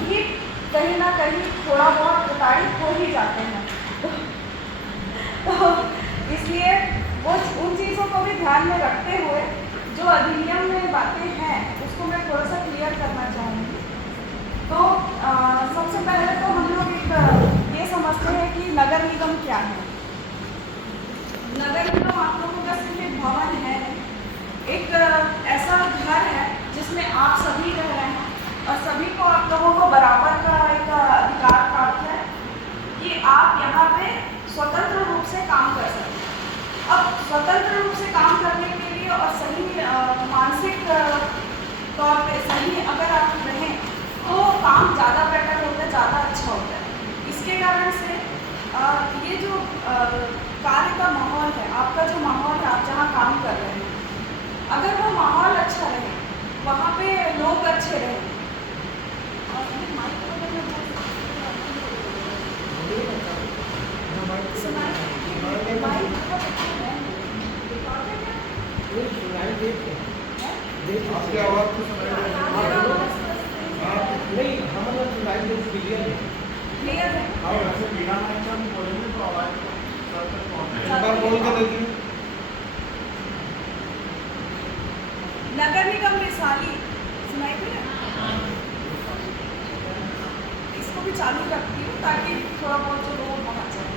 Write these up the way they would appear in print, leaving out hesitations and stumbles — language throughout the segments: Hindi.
भी कहीं ना कहीं थोड़ा बहुत प्रताड़ित हो ही जाते हैं। तो इसलिए वो उन चीज़ों को भी ध्यान में रखते हुए जो अधिनियम में बातें हैं उसको मैं थोड़ा सा क्लियर करना चाहूँगी। तो सबसे पहले तो हम लोग एक ये समझते हैं कि नगर निगम क्या है। नगर निगम आप लोगों का सिर्फ एक भवन है, एक ऐसा घर है जिसमें आप सभी रह रहे हैं और सभी को आप लोगों को बराबर का एक अधिकार प्राप्त है कि आप यहाँ पे स्वतंत्र रूप से काम कर सकते हैं। अब स्वतंत्र रूप से काम करने के लिए और सही मानसिक तौर पे सही अगर आप रहें तो काम ज़्यादा बेटर होता है, ज़्यादा अच्छा होता है। इसके कारण से ये जो कार्य का माहौल है, आपका जो माहौल है, आप जहाँ काम कर रहे हैं, अगर वो माहौल अच्छा रहे, वहाँ पे लोग अच्छे रहें और आपकी आवाज़ तो सुनाई दे नहीं, हमारा सुनाई दे क्लियर है। क्लियर है? हाँ, वैसे बिना माइक का हम बोलेंगे तो आवाज़ सर तक पहुँचेगी। एक बार बोल के देखिए। नगर निगम रिसाली सुनाई दे रहा है? इसको भी चालू रखती हूँ ताकि थोड़ा बहुत जो लोग पहुँच जाए।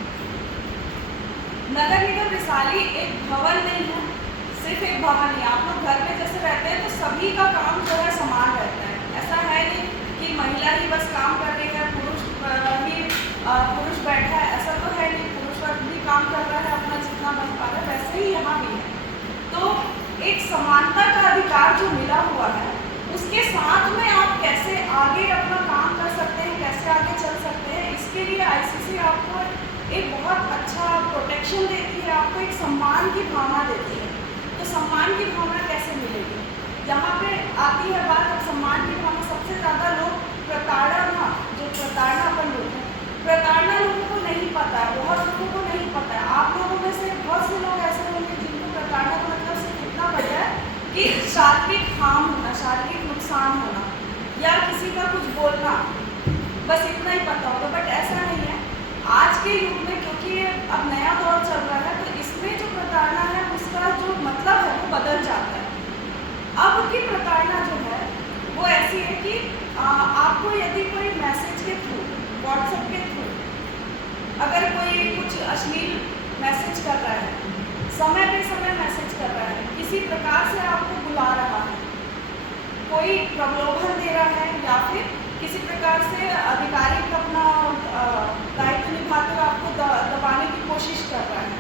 नगर निगम रिसाली एक भवन नहीं है, सिर्फ एक भवन नहीं। आप लोग घर में जैसे रहते हैं तो सभी का काम जो है समान रहता है। ऐसा है नहीं कि महिला ही बस काम कर रही है, पुरुष बैठा है, ऐसा तो है नहीं। पुरुष वर्ग भी काम कर रहा है अपना जितना बन पा रहा है, वैसे ही यहाँ भी है। तो एक समानता का अधिकार जो मिला हुआ है, उसके साथ में आप कैसे आगे अपना काम कर सकते हैं, कैसे आगे चल सकते हैं, इसके लिए आईसीसी आपको एक बहुत अच्छा प्रोटेक्शन देती है, आपको एक सम्मान की भावना देती है। तो सम्मान की भावना कैसे मिलेगी? यहाँ पे आती है बात। अब सम्मान की भावना सबसे ज़्यादा लोग प्रताड़ना, जो प्रताड़ना अपन लोग हैं, प्रताड़ना लोगों को नहीं पता है, बहुत लोगों को नहीं पता है। आप लोगों में से बहुत से लोग ऐसे होंगे जिनको प्रताड़ना का मतलब सिर्फ इतना पता है कि शारीरिक हार्म होना, शारीरिक नुकसान होना या किसी का कुछ बोलना, बस इतना ही पता होगा। बट ऐसा नहीं है। आज के युग में क्योंकि अब नया दौर चल रहा है, तो इसमें जो प्रताड़ना है उसका जो मतलब है वो बदल जाता है। अब की प्रताड़ना जो है वो ऐसी है कि आपको यदि कोई मैसेज के थ्रू, व्हाट्सएप के थ्रू अगर कोई कुछ अश्लील मैसेज कर रहा है, समय पे समय मैसेज कर रहा है, किसी प्रकार से आपको बुला रहा है, कोई प्रलोभन दे रहा है या फिर किसी प्रकार से आधिकारिक अपना दायित्व निभाते हुए आपको दबाने की कोशिश कर रहा है,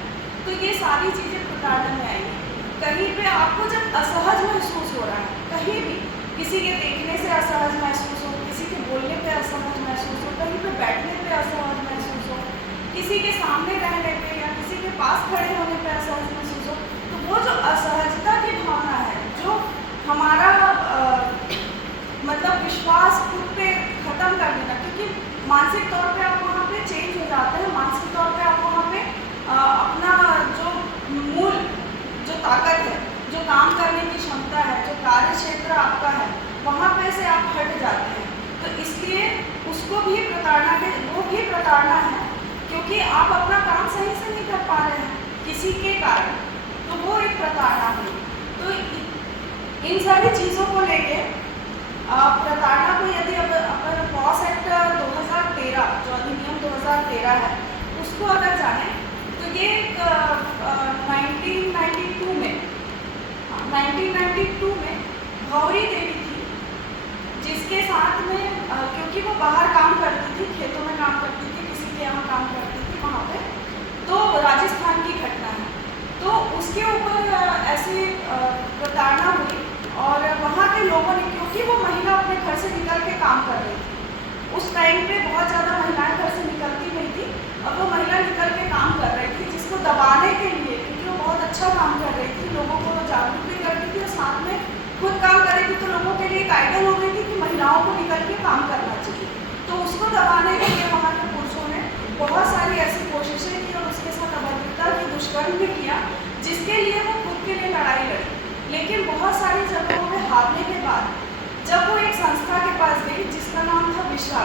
तो ये सारी चीज़ें प्रताड़ना में आएंगी। कहीं पे आपको जब असहज महसूस हो रहा है, कहीं भी किसी के देखने से असहज महसूस हो, किसी के बोलने पे असहज महसूस हो, कहीं पे बैठने पे असहज महसूस हो, किसी के सामने रहने पे या किसी के पास खड़े होने पे असहज महसूस हो, तो वो जो असहजता की भावना है, जो हमारा मतलब विश्वास खुद पे खत्म कर देना, क्योंकि मानसिक तौर पे आप वहाँ पे चेंज हो जाते हैं। मानसिक तौर पे आप वहाँ पे अपना जो मूल जो ताकत है, जो काम करने की क्षमता है, जो कार्य क्षेत्र आपका है, वहाँ पे से आप हट जाते हैं। तो इसलिए उसको भी प्रताड़ना के, वो भी प्रताड़ना है क्योंकि आप अपना काम सही से नहीं कर पा रहे हैं किसी के कारण, तो वो एक प्रताड़ना हुई। तो इन सारी चीज़ों को लेके प्रताड़ना को यदि अपन पॉस एक्ट 2013, जो अधिनियम 2013 है, उसको अगर जाने तो ये 1992 में भौरी देवी थी, जिसके साथ में क्योंकि वो बाहर काम करती थी, खेतों में काम करती थी, किसी के यहाँ काम करती थी वहाँ पे, तो राजस्थान की घटना है। तो उसके ऊपर ऐसी प्रताड़ना हुई और वहाँ के लोगों ने, क्योंकि वो महिला अपने घर से निकल के काम कर रही थी, उस टाइम पे बहुत ज़्यादा महिलाएं घर से निकलती नहीं थी, और वो महिला निकल के काम कर रही थी, जिसको दबाने के लिए, क्योंकि वो बहुत अच्छा काम कर रही थी, लोगों को जागरूक भी कर रही थी और साथ में खुद काम कर रही थी, तो लोगों के लिए एक आइडियल हो गई थी कि महिलाओं को निकल के काम करना चाहिए। तो उसको दबाने के लिए वहाँ के पुरुषों ने बहुत सारी ऐसी कोशिशें की और उसके साथ अभद्रता की, दुष्कर्म भी किया, जिसके लिए वो खुद के लिए लड़ाई लड़ी। लेकिन बहुत सारी जगहों में हारने के बाद जब वो एक संस्था के पास गई जिसका नाम था विशाल,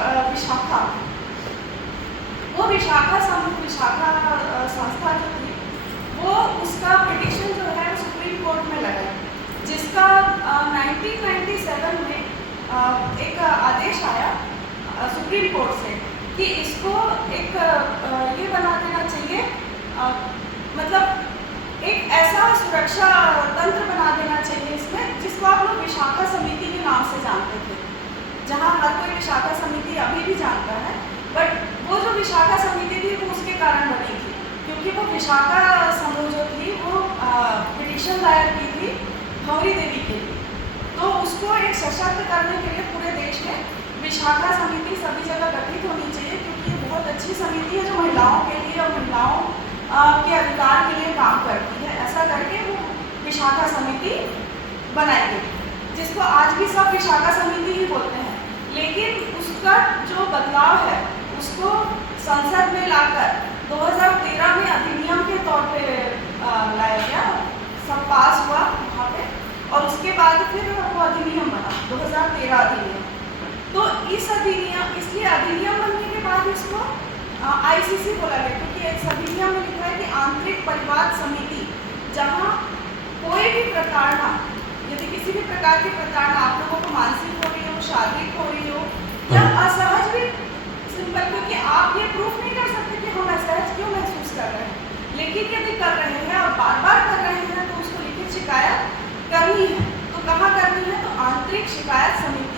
विशाखा संस्था जो थी वो उसका पिटिशन जो है वो सुप्रीम कोर्ट में लगा, जिसका 1997 में एक आदेश आया सुप्रीम कोर्ट से कि इसको एक ये बना देना चाहिए, मतलब एक ऐसा सुरक्षा तंत्र बना देना चाहिए इसमें, जिसको आप लोग विशाखा समिति के नाम से जानते थे, जहाँ हर कोई विशाखा समिति अभी भी जानता है। बट वो जो विशाखा समिति थी वो उसके कारण बनी थी क्योंकि वो विशाखा समूह जो थी वो पिटिशन दायर की थी भंवरी देवी के लिए, तो उसको एक सशक्त करने के लिए पूरे देश में विशाखा समिति सभी जगह गठित होनी चाहिए, क्योंकि ये बहुत अच्छी समिति है जो महिलाओं के लिए और महिलाओं के अधिकार के लिए काम करती है। ऐसा करके वो विशाखा समिति बनाई गई, जिसको आज भी सब विशाखा समिति ही बोलते हैं। लेकिन उसका जो बदलाव है उसको संसद में लाकर 2013 में अधिनियम के तौर पे लाया गया, सब पास हुआ वहाँ पे, और उसके बाद फिर वो अधिनियम बना 2013 अधिनियम। तो इस अधिनियम, इसलिए अधिनियम बनने के बाद इसको आईसीसी बोला गया, क्योंकि इस अधिनियम में लिखा है कि आंतरिक परिवाद समिति, जहाँ कोई भी प्रताड़ना, यदि किसी भी प्रकार की प्रताड़ना आप लोगों को मानसिक हो रही हो, शारीरिक हो रही हो या असहज भी, सिंपल, क्योंकि आप ये प्रूफ नहीं कर सकते कि हम असहज क्यों महसूस कर रहे हैं, लेकिन यदि कर रहे हैं और बार बार कर रहे हैं तो उसको लिखित शिकायत करनी है। तो कहाँ करनी है? तो आंतरिक शिकायत समिति।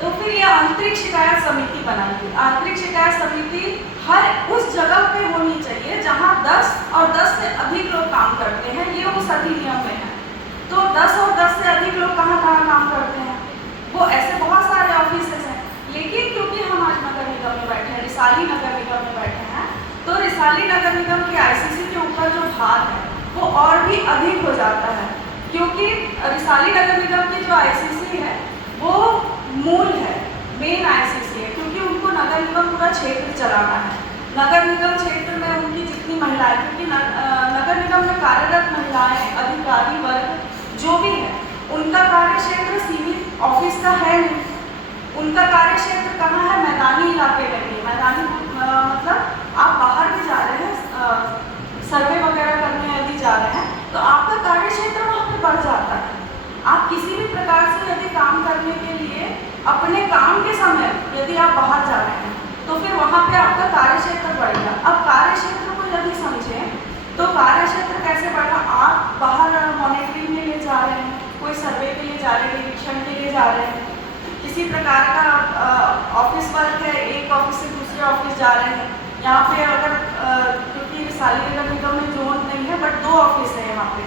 तो फिर ये आंतरिक शिकायत समिति बनाई। आंतरिक शिकायत समिति हर उस जगह पे होनी चाहिए जहां 10 और 10 से अधिक लोग काम करते हैं, ये उस अधिनियम में है। तो 10 और 10 से अधिक लोग कहाँ कहाँ काम करते हैं? वो ऐसे बहुत सारे ऑफिसेस हैं, लेकिन क्योंकि हम आज नगर निगम में बैठे हैं, रिसाली नगर निगम में बैठे हैं, तो रिसाली नगर निगम के आईसीसी के ऊपर जो भार है वो और भी अधिक हो जाता है, क्योंकि रिसाली नगर निगम की जो आईसीसी है वो मूल है, मेन आईसीसी है, क्योंकि उनको नगर निगम पूरा क्षेत्र चलाना है। नगर निगम क्षेत्र में उनकी जितनी महिलाएं, क्योंकि नगर निगम में कार्यरत महिलाएं, अधिकारी वर्ग जो भी है, उनका कार्य क्षेत्र सीमित ऑफिस का है नहीं। उनका कार्य क्षेत्र कहाँ है? मैदानी इलाके में भी। मैदानी मतलब आप बाहर भी जा रहे हैं, सर्वे वगैरह करने यदि जा रहे हैं, तो आपका कार्य क्षेत्र वहाँ पे बढ़ जाता है। आप किसी भी प्रकार से यदि काम करने के लिए अपने काम के समय यदि आप बाहर जा रहे हैं तो फिर वहाँ पे आपका कार्य क्षेत्र बढ़ेगा। अब कार्य क्षेत्र को यदि समझें तो कार्य क्षेत्र कैसे बढ़ा? आप बाहर मॉनिटरिंग के लिए जा रहे हैं, कोई सर्वे के लिए जा रहे हैं, निरीक्षण के लिए जा रहे हैं, किसी प्रकार का ऑफिस वर्क है, एक ऑफिस से दूसरे ऑफिस जा रहे हैं। यहाँ पे अगर क्योंकि रिसाली नगर निगम में जोन नहीं है, बट 2 ऑफिस है यहाँ पे,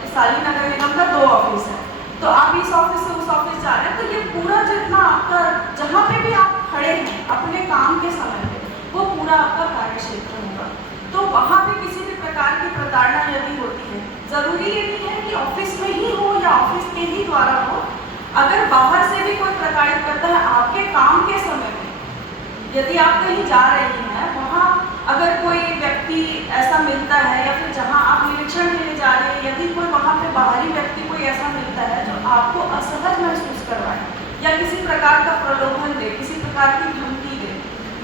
रिसाली नगर निगम का 2 ऑफिस है, तो आप इस ऑफिस से उस ऑफिस जा रहे हैं, तो ये पूरा जितना आपका, जहाँ पे भी आप खड़े हैं अपने काम के समय पे, वो पूरा आपका कार्य क्षेत्र होगा। तो वहाँ पे किसी भी प्रकार की प्रताड़ना यदि होती है, जरूरी ये नहीं है कि ऑफिस में ही हो या ऑफिस के ही द्वारा हो, अगर बाहर से भी कोई प्रताड़ित करता है आपके काम के समय में, यदि आप कहीं जा रही हैं, वहाँ अगर कोई व्यक्ति ऐसा मिलता है या फिर जहाँ आप निरीक्षण के लिए जा रहे हैं, यदि कोई वहाँ पे बाहरी व्यक्ति कोई ऐसा मिलता है जो आपको असहज महसूस करवाए या किसी प्रकार का प्रलोभन दे, किसी प्रकार की धमकी दे,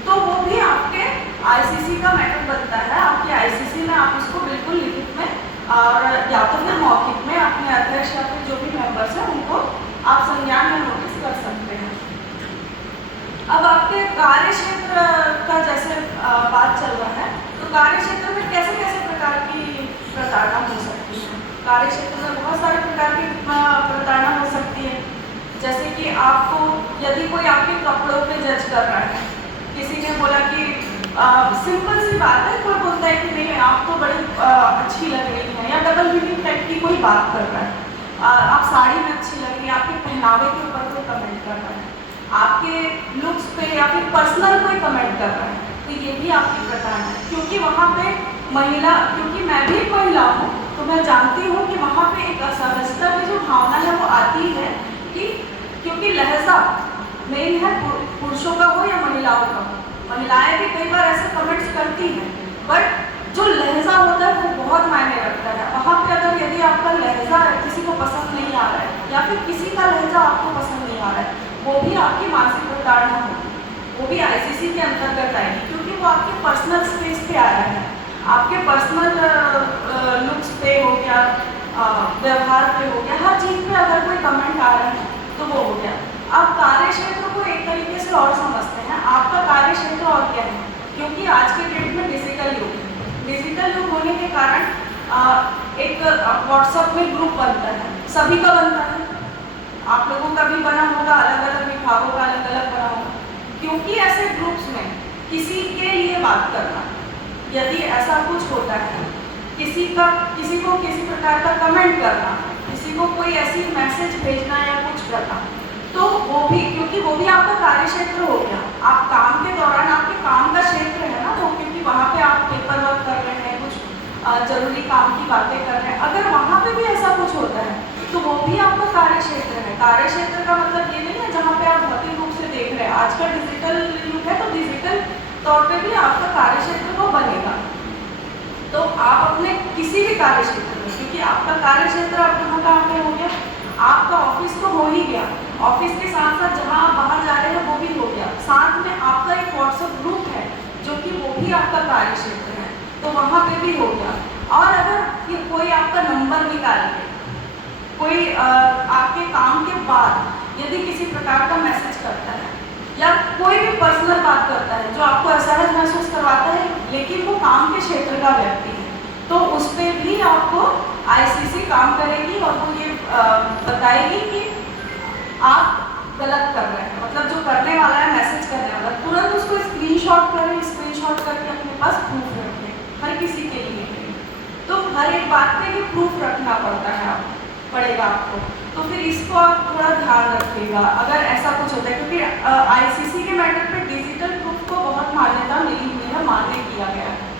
तो वो भी आपके आईसीसी का मैटर बनता है। आपके आईसीसी में आप उसको बिल्कुल लिखित में और या तो फिर मौखिक में अपने अध्यक्ष या फिर जो भी मेंबर्स हैं उनको आप संज्ञान में नोटिस कर सकते हैं। अब आपके कार्य क्षेत्र का जैसे बात चल रहा है, तो कार्य क्षेत्र में कैसे कैसे प्रकार की प्रताड़ना हो सकती है? कार्य क्षेत्र में बहुत सारे प्रकार की प्रताड़ना हो सकती है, जैसे कि आपको यदि कोई आपके कपड़ों पे जज कर रहा है, किसी ने बोला कि सिंपल सी बात है, कोई बोलता है कि नहीं आप तो बड़ी अच्छी लग रही हैं, या डबल मीनिंग टाइप की कोई बात कर रहा है, आप साड़ी में अच्छी लग रही है, आपके पहनावे के ऊपर कोई कमेंट कर रहा है, आपके लुक्स पे या फिर पर्सनल कोई कमेंट कर रहा है, तो ये भी आपकी प्रताड़ना है। क्योंकि वहाँ पे महिला, क्योंकि मैं भी एक महिला हूँ, तो मैं जानती हूँ कि वहाँ पे एक असहजता की जो भावना है वो आती है कि क्योंकि लहजा मेन है पुरुषों पुरुषों का हो या महिलाओं का हो, महिलाएं भी कई बार ऐसे कमेंट्स करती हैं, बट जो लहजा होता है वो बहुत मायने रखता है। वहाँ पे अगर यदि आपका लहजा किसी को पसंद नहीं आ रहा है या फिर किसी का लहजा आपको पसंद नहीं आ रहा है, वो भी आपकी मानसिक प्रताड़ना होगी, वो भी आईसीसी के अंतर्गत आएगी, क्योंकि वो आपके पर्सनल स्पेस पे आया है, आपके पर्सनल लुक्स पे हो गया, व्यवहार पे हो गया, हर चीज़ पे अगर कोई कमेंट आ रहा है तो वो हो गया। आप कार्य क्षेत्र को एक तरीके से और समझते हैं, आपका कार्य क्षेत्र और क्या है, क्योंकि आज के डेट में डिजिटल युग है, डिजिटल युग होने के कारण एक व्हाट्सएप में ग्रुप बनता है, सभी का बनता है, आप लोगों का भी बना होगा, अलग अलग विभागों का अलग अलग बना होगा, क्योंकि ऐसे ग्रुप्स में किसी के लिए बात करना, यदि ऐसा कुछ होता है, किसी को किसी प्रकार का कमेंट करना, किसी को कोई ऐसी मैसेज भेजना या कुछ करना, तो वो भी, क्योंकि वो भी आपका कार्य क्षेत्र हो गया, आप काम के दौरान आपके काम का क्षेत्र है ना वो, क्योंकि वहाँ पे आप पेपर वर्क कर रहे हैं, कुछ जरूरी काम की बातें कर रहे हैं, अगर वहाँ पे भी ऐसा कुछ होता है तो वो भी आपका कार्य क्षेत्र है। कार्य क्षेत्र का मतलब ये नहीं है जहाँ पे आप भौतिक रूप से देख रहे हैं, आज का डिजिटल युग है तो डिजिटल तौर पे भी आपका कार्य क्षेत्र वो बनेगा। तो आप अपने किसी भी कार्य क्षेत्र में, क्योंकि आपका कार्य क्षेत्र आप कहाँ पे हो गया, आपका ऑफिस तो हो ही गया, ऑफिस के साथ साथ जहाँ आप बाहर जा रहे हैं वो भी हो गया, साथ में आपका एक व्हाट्सएप ग्रुप है जो कि वो भी आपका कार्य क्षेत्र है, तो वहाँ पे भी हो गया। और अगर कोई आपका नंबर निकाल के कोई आपके काम के बाद यदि किसी प्रकार का मैसेज करता है या कोई भी पर्सनल बात करता है जो आपको असहज महसूस करवाता है, लेकिन वो काम के क्षेत्र का व्यक्ति है, तो उस पर भी आपको आईसीसी काम करेगी और वो ये बताएगी कि आप गलत कर रहे हैं, मतलब जो करने वाला है, मैसेज करने वाला, तुरंत उसको स्क्रीनशॉट करें, स्क्रीनशॉट करके अपने पास प्रूफ रखें, हर किसी के लिए। तो हर एक बात पे ये प्रूफ रखना पड़ेगा आपको, तो फिर इसको आप थोड़ा ध्यान रखिएगा अगर ऐसा कुछ होता है, क्योंकि आईसीसी के मैटर पे डिजिटल प्रूफ को बहुत मान्यता मिली हुई है, मान्य किया गया है।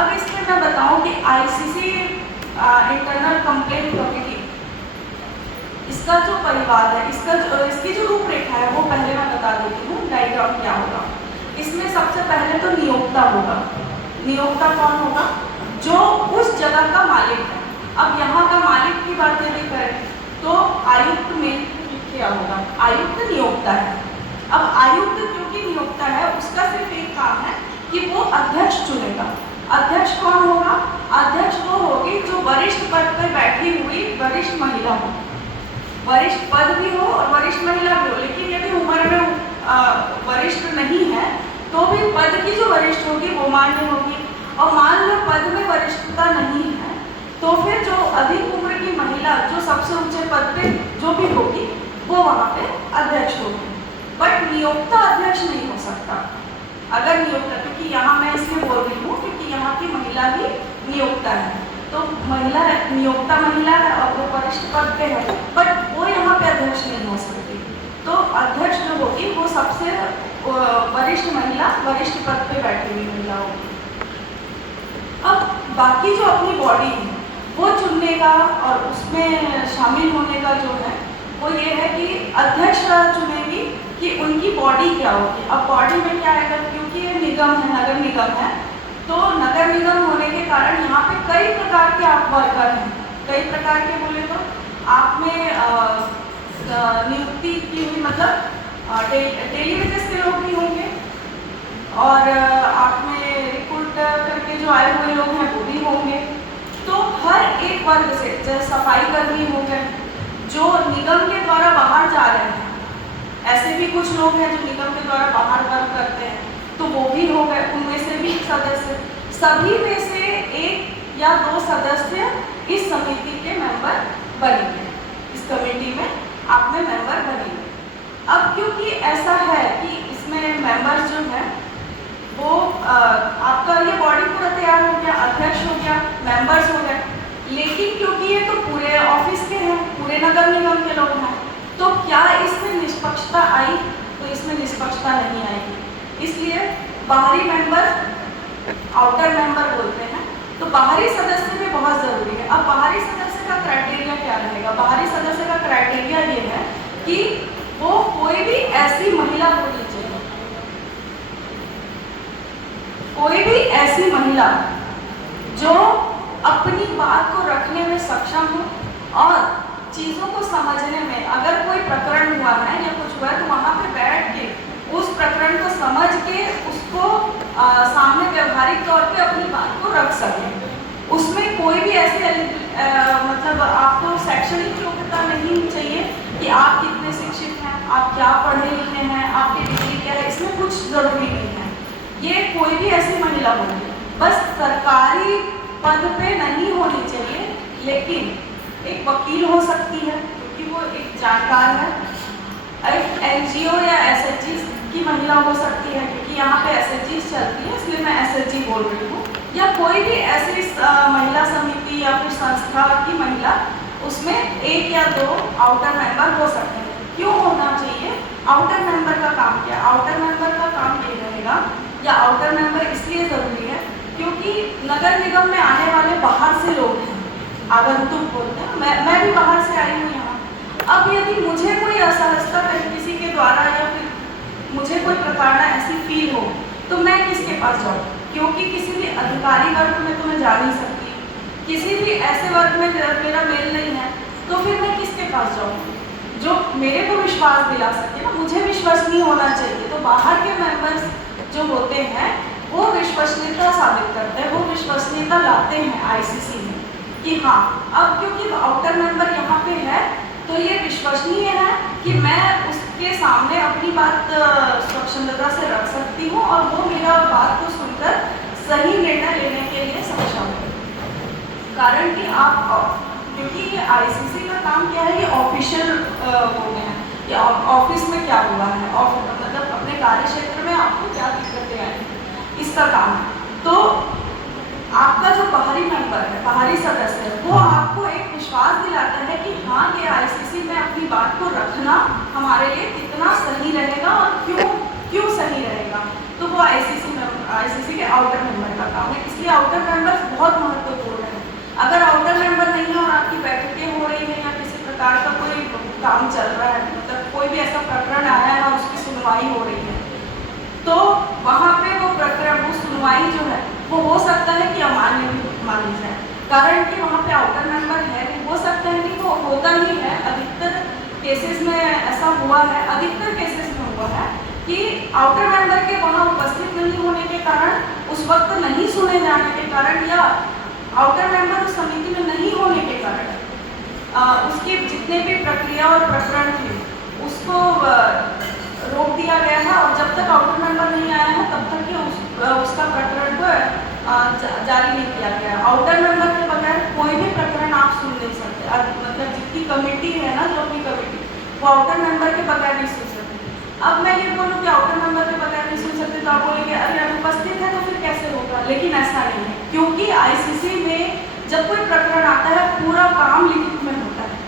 अब इसमें मैं बताऊं कि आईसीसी इंटरनल कंप्लेंट कमेटी, इसका जो परिवार है, इसकी जो रूपरेखा है वो पहले मैं बता देती हूँ, डायग्राम क्या होगा। इसमें सबसे पहले तो नियोक्ता होगा। नियोक्ता कौन होगा? जो उस जगह का मालिक है। अब यहाँ का मालिक की बात यदि करें तो आयुक्त में क्या होगा? आयुक्त नियोक्ता है। अब आयुक्त क्योंकि नियोक्ता है, उसका सिर्फ एक काम है कि वो अध्यक्ष चुनेगा। अध्यक्ष कौन होगा? अध्यक्ष वो होगी जो वरिष्ठ पद पर बैठी हुई वरिष्ठ महिला हो, वरिष्ठ पद भी हो और वरिष्ठ महिला भी हो, लेकिन यदि उम्र में वरिष्ठ नहीं है तो भी पद की जो वरिष्ठ होगी वो मान्य होगी। और मान लो पद में वरिष्ठता नहीं है तो फिर जो अधिक उम्र की महिला जो सबसे ऊंचे पद पे जो भी होगी वो वहाँ पे अध्यक्ष होगी। बट नियोक्ता अध्यक्ष नहीं हो सकता। अगर नियोक्ता, क्योंकि यहाँ मैं इसलिए बोल रही हूँ क्योंकि यहाँ की महिला ही नियोक्ता है, तो महिला नियोक्ता महिला है और वो वरिष्ठ पद पे है, बट वो यहाँ पे अध्यक्ष नहीं हो सकती। तो अध्यक्ष जो होगी वो सबसे वरिष्ठ महिला, वरिष्ठ पद पे बैठी हुई महिला होगी। अब बाकी जो अपनी बॉडी है वो चुनने का और उसमें शामिल होने का जो है वो ये है कि अध्यक्ष चुनेगी कि उनकी बॉडी क्या होगी। अब बॉडी में क्या है, क्योंकि ये निगम है, नगर निगम है, तो नगर निगम होने के कारण यहाँ पे कई प्रकार के आप वर्कर हैं। कई प्रकार के बोले तो आप में नियुक्ति की हुई, मतलब डेली वेजेस के लोग भी होंगे और आप में रिक्रूट करके जो आए हुए लोग हैं वो भी होंगे। तो हर एक वर्ग से, जैसे सफाई कर्मी हो गए जो निगम के द्वारा बाहर जा रहे हैं, ऐसे भी कुछ लोग हैं जो निगम के द्वारा बाहर वर्क करते हैं, तो वो भी हो गए, उनमें से भी सदस्य, सभी में से एक या दो सदस्य इस समिति के मेंबर बनेंगे। इस कमेटी में आप में मेंबर बनेंगे। अब क्योंकि ऐसा है कि इसमें मेंबर्स जो हैं वो आपका ये बॉडी पूरा तैयार हो गया, अध्यक्ष हो गया, मेंबर्स हो गए, लेकिन क्योंकि ये तो पूरे ऑफिस के हैं, पूरे नगर निगम के लोग हैं, तो क्या इसमें निष्पक्षता आई? तो इसमें निष्पक्षता नहीं आएगी। इसलिए बाहरी मेंबर, आउटर मेंबर बोलते हैं, तो बाहरी सदस्य भी बहुत ज़रूरी है। अब बाहरी सदस्य का क्राइटेरिया क्या रहेगा? बाहरी सदस्य का क्राइटेरिया ये है कि वो कोई भी ऐसी महिला होनी चाहिए कोई भी ऐसी महिला जो अपनी बात को रखने में सक्षम हो और चीज़ों को समझने में, अगर कोई प्रकरण हुआ है या कुछ हुआ है तो वहाँ पे बैठ के उस प्रकरण को समझ के उसको सामने व्यवहारिक तौर पे अपनी बात को रख सके। उसमें कोई भी ऐसे मतलब आपको शैक्षणिक योग्यता नहीं चाहिए कि आप कितने शिक्षित हैं, आप क्या पढ़े लिखे हैं, आपकी डिग्री क्या है, इसमें कुछ ज़रूरी नहीं है। ये कोई भी ऐसी महिला होगी, बस सरकारी पद पे नहीं होनी चाहिए, लेकिन एक वकील हो सकती है क्योंकि वो एक जानकार है, एक एनजीओ या एसएचजी की महिला हो सकती है क्योंकि यहाँ पे एसएचजी चलती है इसलिए मैं एसएचजी बोल रही हूँ, या कोई भी ऐसी महिला समिति या फिर संस्था की महिला, उसमें एक या दो आउटर मेंबर हो सकते हैं। क्यों होना चाहिए? आउटर मेंबर का काम क्या है? आउटर मेंबर का काम ये रहेगा, या आउटर मेंबर इसलिए ज़रूरी है क्योंकि नगर निगम में आने वाले बाहर से लोग हैं, आगंतुक बोलते हैं, मैं भी बाहर से आई हूँ यहाँ। अब यदि मुझे कोई असहजता कहीं किसी के द्वारा या फिर मुझे कोई प्रताड़ना ऐसी फील हो तो मैं किसके पास जाऊँ? क्योंकि किसी भी अधिकारी वर्ग में तो मैं जा नहीं सकती, किसी भी ऐसे वर्ग में मेरा मेल नहीं है, तो फिर मैं किसके पास जाऊँ जो मेरे को विश्वास दिला सके ना? मुझे विश्वसनीय होना चाहिए। तो बाहर के मेंबर्स जो होते हैं वो विश्वसनीयता साबित करते हैं, वो विश्वसनीयता लाते हैं आईसीसी में कि हाँ, अब क्योंकि आउटर मेंबर यहाँ पे है तो ये विश्वसनीय है कि मैं उसके सामने अपनी बात स्वच्छंदता से रख सकती हूँ और वो मेरा बात को सुनकर सही निर्णय लेने के लिए सक्षम है। कारण कि आप, क्योंकि ये आईसीसी का काम क्या है, ये ऑफिशियल हो गया है, ये ऑफिस में क्या हुआ है, मतलब अपने कार्य क्षेत्र में आपको क्या दिक्कतें आई, इसका काम है। तो आपका जो बाहरी मेंबर है, बाहरी सदस्य है, वो आपको एक विश्वास दिलाता है कि हाँ, ये आईसीसी में अपनी बात को रखना हमारे लिए कितना सही रहेगा और क्यों सही रहेगा। तो वो आईसीसी के आउटर मेंबर का काम है, इसलिए आउटर मेंबर बहुत महत्वपूर्ण है। अगर आउटर मेंबर नहीं है और आपकी बैठकें हो रही है या किसी प्रकार का कोई काम चल रहा है, मतलब कोई भी ऐसा प्रकरण आया है और उसकी सुनवाई हो रही है, तो वहाँ पे वो प्रकरण, वो सुनवाई जो है वो हो सकता है कि अमान्य भी मानी जाए, कारण कि वहाँ पे आउटर मेंबर है भी, हो सकता है कि वो होता ही है। अधिकतर केसेस में ऐसा हुआ है, अधिकतर केसेस में हुआ है कि आउटर मेंबर के वहाँ उपस्थित नहीं होने के कारण, उस वक्त नहीं सुने जाने के कारण, या आउटर मेंबर उस समिति में नहीं होने के कारण उसके जितने भी प्रक्रिया और प्रकरण थे उसको रोक दिया गया है, और जब तक आउटर मेंबर नहीं आया है तब तक उसका प्रकरण को जारी नहीं किया गया। आउटर मेंबर के बगैर कोई भी प्रकरण आप सुन नहीं सकते, मतलब जितनी कमेटी है ना, जो अपनी कमेटी, वो आउटर मेंबर के बगैर नहीं सुन सकते। अब मैं ये बोलूँ कि आउटर मेंबर के बगैर नहीं सुन सकते तो आप बोलेंगे अरे अनुपस्थित है तो फिर कैसे होगा, लेकिन ऐसा नहीं है, क्योंकि आईसीसी में जब कोई प्रकरण आता है पूरा काम लिखित में होता है,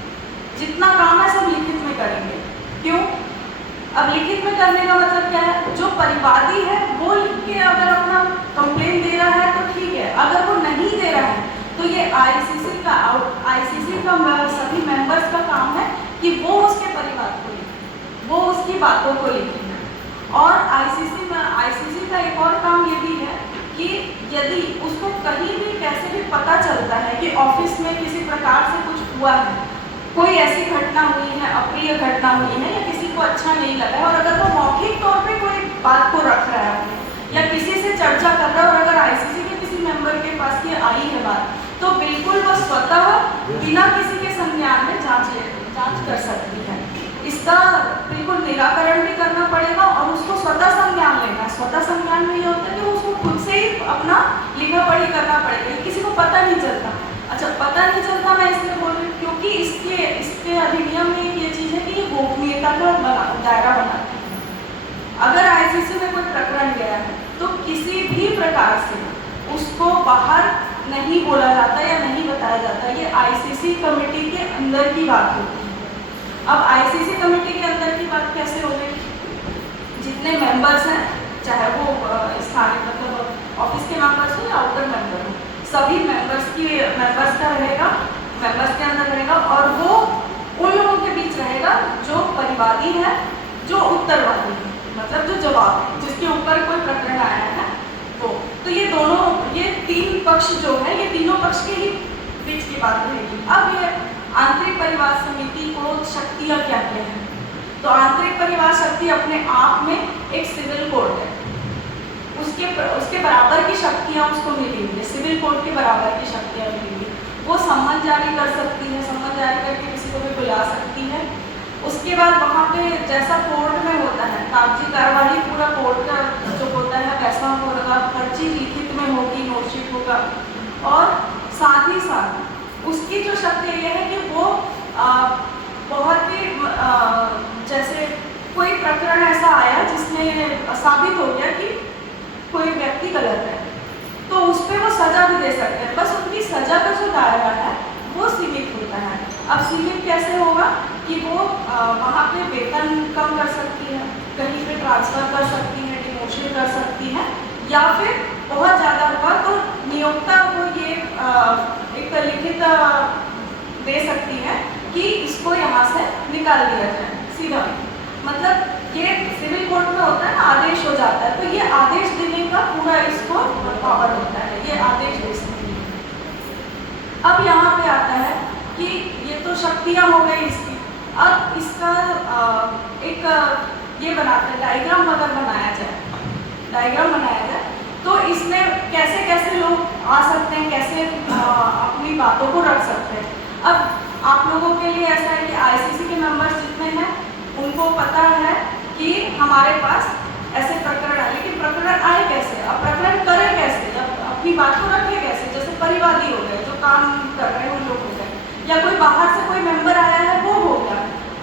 जितना काम है सब लिखित में करेंगे। क्यों? अब लिखित में करने का मतलब क्या है, जो परिवादी है वो लिख के अगर अपना कंप्लेन दे रहा है तो ठीक है, अगर वो नहीं दे रहा है तो ये आईसीसी का सभी मेंबर्स का काम है कि वो उसके परिवार को लिखे, वो उसकी बातों को लिखे। और आईसीसी का एक और काम ये भी है कि यदि उसको कहीं भी कैसे भी पता चलता है कि ऑफिस में किसी प्रकार से कुछ हुआ है, कोई ऐसी घटना हुई है, अप्रिय घटना हुई है, या किसी को अच्छा नहीं लगा है, और अगर वो मौखिक तौर पे कोई बात को रख रहा है या किसी से चर्चा कर रहा है, और अगर आईसीसी के किसी मेंबर के पास ये आई है बात, तो बिल्कुल वो स्वतः बिना किसी के संज्ञान में जांच कर सकती है। इसका बिल्कुल निराकरण भी करना पड़ेगा और उसको स्वतः संज्ञान लेना। स्वतः संज्ञान में ये होता है कि उसको खुद से ही अपना लिखा पढ़ी करना पड़ेगा, किसी को पता नहीं चलता। अच्छा, पता नहीं चलता मैं इसलिए बोल रही हूँ क्योंकि इसके अधिनियम में ये चीज़ है कि ये गोपनीयता का दायरा बनाती है। अगर आईसीसी में कोई प्रकरण गया है तो किसी भी प्रकार से उसको बाहर नहीं बोला जाता या नहीं बताया जाता, ये आईसीसी कमेटी के अंदर की बात होती है। अब आईसीसी कमेटी के अंदर की बात कैसे हो गई? जितने मेंबर्स हैं, चाहे वो स्थानीय मतलब ऑफिस के मेंबर्स हो या आउटर मेंबर हो, सभी मेंबर्स का रहेगा, मेंबर्स के अंदर रहेगा, और वो उन लोगों के बीच रहेगा जो परिवादी है, जो उत्तरवादी है, मतलब जो जवाब है, जिसके ऊपर कोई प्रकरण आया है वो। तो ये तीन पक्ष जो है, ये तीनों पक्ष के ही बीच की बात रहेगी। अब ये आंतरिक परिवार समिति को शक्तियाँ क्या क्या हैं? तो आंतरिक परिवार शक्ति अपने आप में एक सिविल कोड है, उसके बराबर की शक्तियाँ उसको मिली हुई है, सिविल कोड के बराबर की शक्तियाँ मिली हुई है। वो सम्मन जारी कर सकती है, सम्मन जारी करके किसी को भी बुला सकती है। उसके बाद वहाँ पे जैसा कोर्ट में होता है कागजी कार्यवाही, पूरा कोर्ट का जो होता है वैसा होगा, हर चीज़ लिखित में होगी, नोटशीट होगा। और साथ ही साथ उसकी जो शक्ति ये है कि वो बहुत ही जैसे कोई प्रकरण ऐसा आया जिसमें साबित हो गया कि कोई व्यक्ति गलत है, तो उस पर वो सजा भी दे सकते हैं। बस उनकी सजा का जो दायरा है वो सीमित होता है। अब सीमित कैसे होगा कि वो वहाँ पे वेतन कम कर सकती है, कहीं पे ट्रांसफ़र कर सकती है, डिमोशन कर सकती है, या फिर बहुत ज़्यादा हुआ तो नियोक्ता को ये एक लिखित दे सकती है कि इसको यहाँ से निकाल दिया जाए सीधा। मतलब ये सिविल कोर्ट में होता है ना, आदेश हो जाता है, तो ये आदेश देने का पूरा इसको पावर होता है, ये आदेश दे सकती है। अब यहाँ पे आता है कि ये तो शक्तियाँ हो गई इसकी। अब इसका एक ये बनाते हैं डायग्राम, अगर बनाया जाए तो इसमें कैसे कैसे लोग आ सकते हैं, कैसे अपनी बातों को रख सकते हैं। अब आप लोगों के लिए ऐसा है कि आईसीसी के मेंबर्स जितने हैं उनको पता है कि हमारे पास ऐसे प्रकरण आए, लेकिन प्रकरण आए कैसे, अब प्रकरण करें कैसे, अब अपनी बात को रखें कैसे। जैसे परिवादी हो गए, जो काम कर रहे हैं उन लोग हो गए, या कोई बाहर से कोई मेंबर आया है वो हो गया।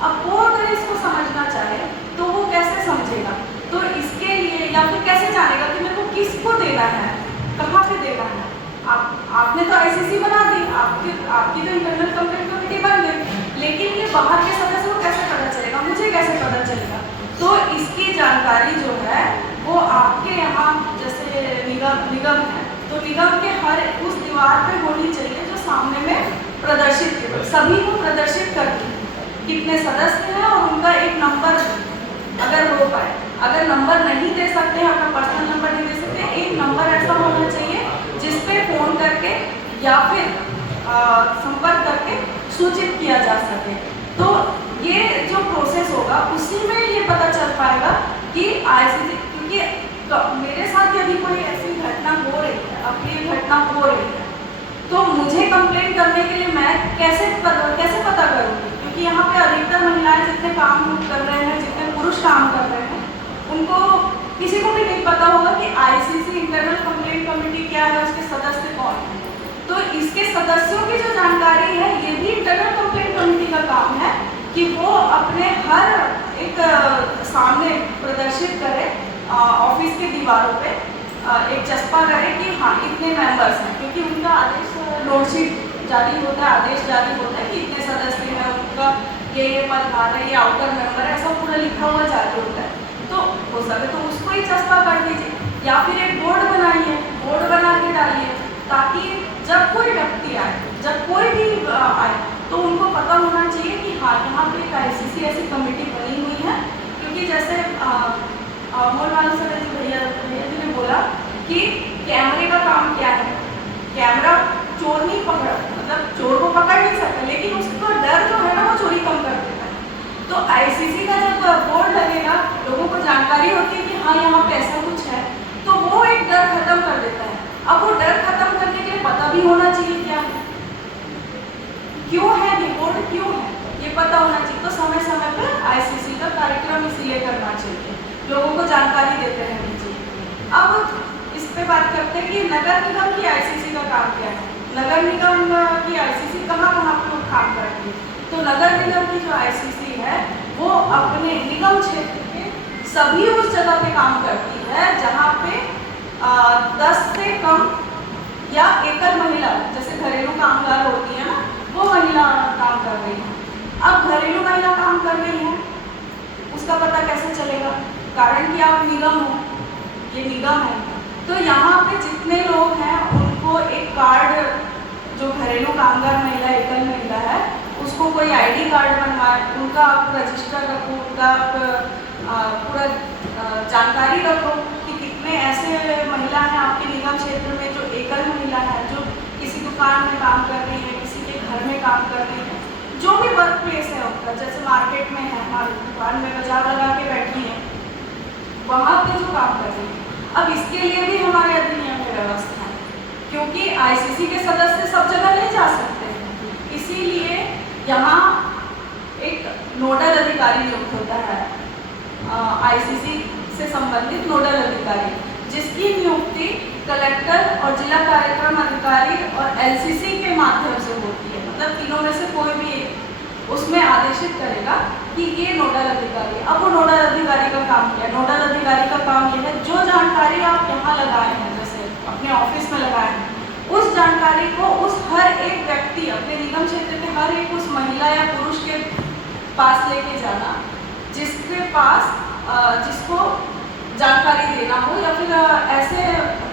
अब वो अगर इसको समझना चाहे तो वो कैसे समझेगा? तो इसके लिए या फिर कैसे जानेगा कि मेरे को किसको देना है, कहाँ पे देना है। आपने तो आईसीसी बना दी, आपकी तो इंटरनल कंप्लेंट कमेटी बन गई, लेकिन ये बाहर के सदस्य को कैसे पता चलेगा, मुझे कैसे पता चलेगा? तो इसकी जानकारी जो है वो आपके यहाँ जैसे निगम है, तो निगम के हर उस दीवार पे होनी चाहिए जो सामने में प्रदर्शित है, सभी को प्रदर्शित करती है कितने सदस्य हैं और उनका एक नंबर अगर हो पाए। अगर नंबर नहीं दे सकते हैं, अपना पर्सनल नंबर नहीं दे सकते, एक नंबर ऐसा होना चाहिए जिस पे फ़ोन करके या फिर संपर्क करके सूचित किया जा सके। तो ये जो प्रोसेस होगा उसी में ये पता चल पाएगा कि आईसीसी, क्योंकि मेरे साथ यदि कोई ऐसी घटना हो रही है, अप्रिय घटना हो रही है, तो मुझे कंप्लेंट करने के लिए मैं कैसे पता करूँगी? क्योंकि यहाँ पे अधिकतर महिलाएं जितने काम कर रहे हैं, जितने पुरुष काम कर रहे हैं, उनको किसी को भी नहीं पता होगा कि आईसीसी इंटरनल कंप्लेंट कमेटी क्या है, उसके सदस्य कौन है। तो इसके सदस्यों की जो जानकारी है ये भी इंटरनल कंप्लेंट कमेटी का काम है कि वो अपने हर एक सामने प्रदर्शित करे, ऑफिस के दीवारों पे एक चस्पा करे कि हाँ इतने मेंबर्स हैं, क्योंकि उनका आदेश नोटशीट जारी होता है, आदेश जारी होता है कि इतने सदस्य हैं, उनका ये पदभार है, ये आउटर मेंबर है, ऐसा पूरा लिखा हुआ जारी होता है। तो हो सके तो उसको ही चस्पा कर दीजिए, या फिर एक बोर्ड बनाइए, बोर्ड बना के डालिए, ताकि जब कोई व्यक्ति आए, जब कोई भी आए, तो उनको पता होना चाहिए कि हाँ यहाँ पे एक आईसीसी ऐसी कमेटी बनी हुई है। क्योंकि जैसे मोल वाले सर भैया जी ने बोला कि कैमरे का काम क्या है, कैमरा चोर नहीं पकड़, मतलब चोर को पकड़ नहीं सकता, लेकिन उसका डर जो है ना वो चोरी कम कर देता है। तो आईसीसी का जब बोर्ड लगेगा, लोगों को जानकारी होती है कि हाँ यहाँ पे ऐसा कुछ है, तो वो एक डर खत्म कर देता है। अब वो डर खत्म करने के लिए पता भी होना चाहिए क्या है, क्यों है ये बोर्ड, क्यों है ये पता होना चाहिए। तो समय समय पर आईसीसी का कार्यक्रम इसीलिए करना चाहिए, लोगों को जानकारी देते रहनी चाहिए। अब इस पे बात करते हैं कि नगर निगम की आईसीसी का काम क्या है। नगर निगम की आईसीसी कहाँ पर काम करती है? तो नगर निगम की जो आईसीसी है वो अपने निगम क्षेत्र के सभी उस जगह पे काम करती है जहाँ पे 10 से कम या एकल महिला, जैसे घरेलू कामगार होती है ना, वो महिला काम कर रही है। अब घरेलू महिला काम कर रही है, उसका पता कैसे चलेगा? कारण कि आप निगम हो, ये निगम है। तो यहाँ पे जितने लोग हैं उनको एक कार्ड, जो घरेलू कामगार महिला, एकल महिला है, उसको कोई आईडी कार्ड बनवाए, उनका आप रजिस्टर रखो, उनका आप पूरा जानकारी रखो कि कितने जितने ऐसे महिला हैं आपके निगम क्षेत्र में जो एकल महिला है, जो किसी दुकान में काम कर रही है, किसी के घर में काम कर रही है, जो भी वर्क प्लेस है उनका, जैसे मार्केट में है, हमारी दुकान में बाजार लगा के बैठी है, वहाँ पे जो काम कर रही है, अब इसके लिए भी हमारे अधिनियम में व्यवस्था है, क्योंकि आईसीसी के सदस्य सब जगह नहीं जा सकते हैं, इसीलिए यहाँ एक नोडल अधिकारी नियुक्त होता है, आईसीसी से संबंधित नोडल अधिकारी, जिसकी नियुक्ति कलेक्टर और जिला कार्यक्रम अधिकारी और एलसीसी के माध्यम से होती है। मतलब तीनों में से कोई भी एक उसमें आदेशित करेगा कि ये नोडल अधिकारी। अब वो नोडल अधिकारी का काम क्या है? नोडल अधिकारी का काम ये है, जो जानकारी आप यहाँ लगाए हैं, जैसे अपने ऑफिस में लगाए हैं, उस जानकारी को उस हर एक व्यक्ति, अपने निगम क्षेत्र के हर एक उस महिला या पुरुष के पास लेके जाना, जिसके पास जिसको जानकारी देना हो, या फिर ऐसे,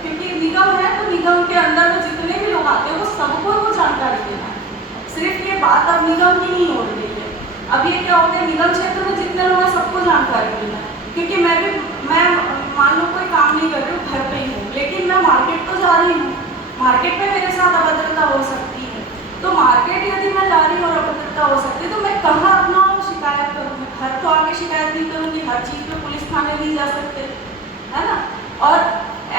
क्योंकि निगम है तो निगम के अंदर में जितने भी लोग आते हैं वो सबको वो जानकारी देना है। सिर्फ ये बात अब निगम की नहीं हो रही है, अब ये क्या होता है, निगम क्षेत्र में जितने लोग हैं सबको जानकारी देना है। क्योंकि मैं मान लो कोई काम नहीं कर रही हूँ, घर पे ही हूँ, लेकिन मैं मार्केट तो जा रही हूँ, मार्केट में मेरे साथ अभद्रता हो सकती है, तो मार्केट यदि मैं जा रही हूँ और अभद्रता हो सकती है तो मैं कहाँ अपना शिकायत करूँ? मैं घर तो आके शिकायत नहीं करूँगी, हर चीज़ पे पुलिस थाने नहीं जा सकते, है ना। और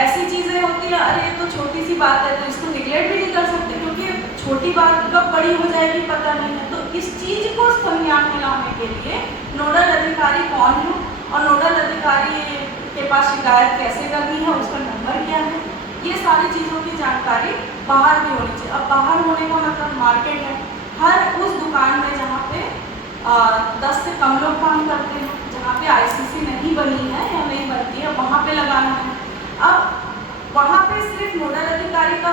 ऐसी चीज़ें होती है, अरे ये तो छोटी सी बात है तो इसको निगलेक्ट भी नहीं कर सकते, क्योंकि छोटी बात कब बड़ी हो जाएगी पता नहीं है। तो इस चीज़ को संज्ञान में लाने के लिए नोडल अधिकारी कौन है और नोडल अधिकारी के पास शिकायत कैसे करनी है, उसका नंबर क्या है, ये सारी चीज़ों की जानकारी बाहर भी होनी चाहिए। अब बाहर होने का मतलब मार्केट है, हर उस दुकान में जहाँ पे 10 से कम लोग काम करते हैं, जहाँ पे आईसीसी नहीं बनी है या नहीं बनती है, वहाँ पे लगाना है। अब वहाँ पे सिर्फ नोडल अधिकारी का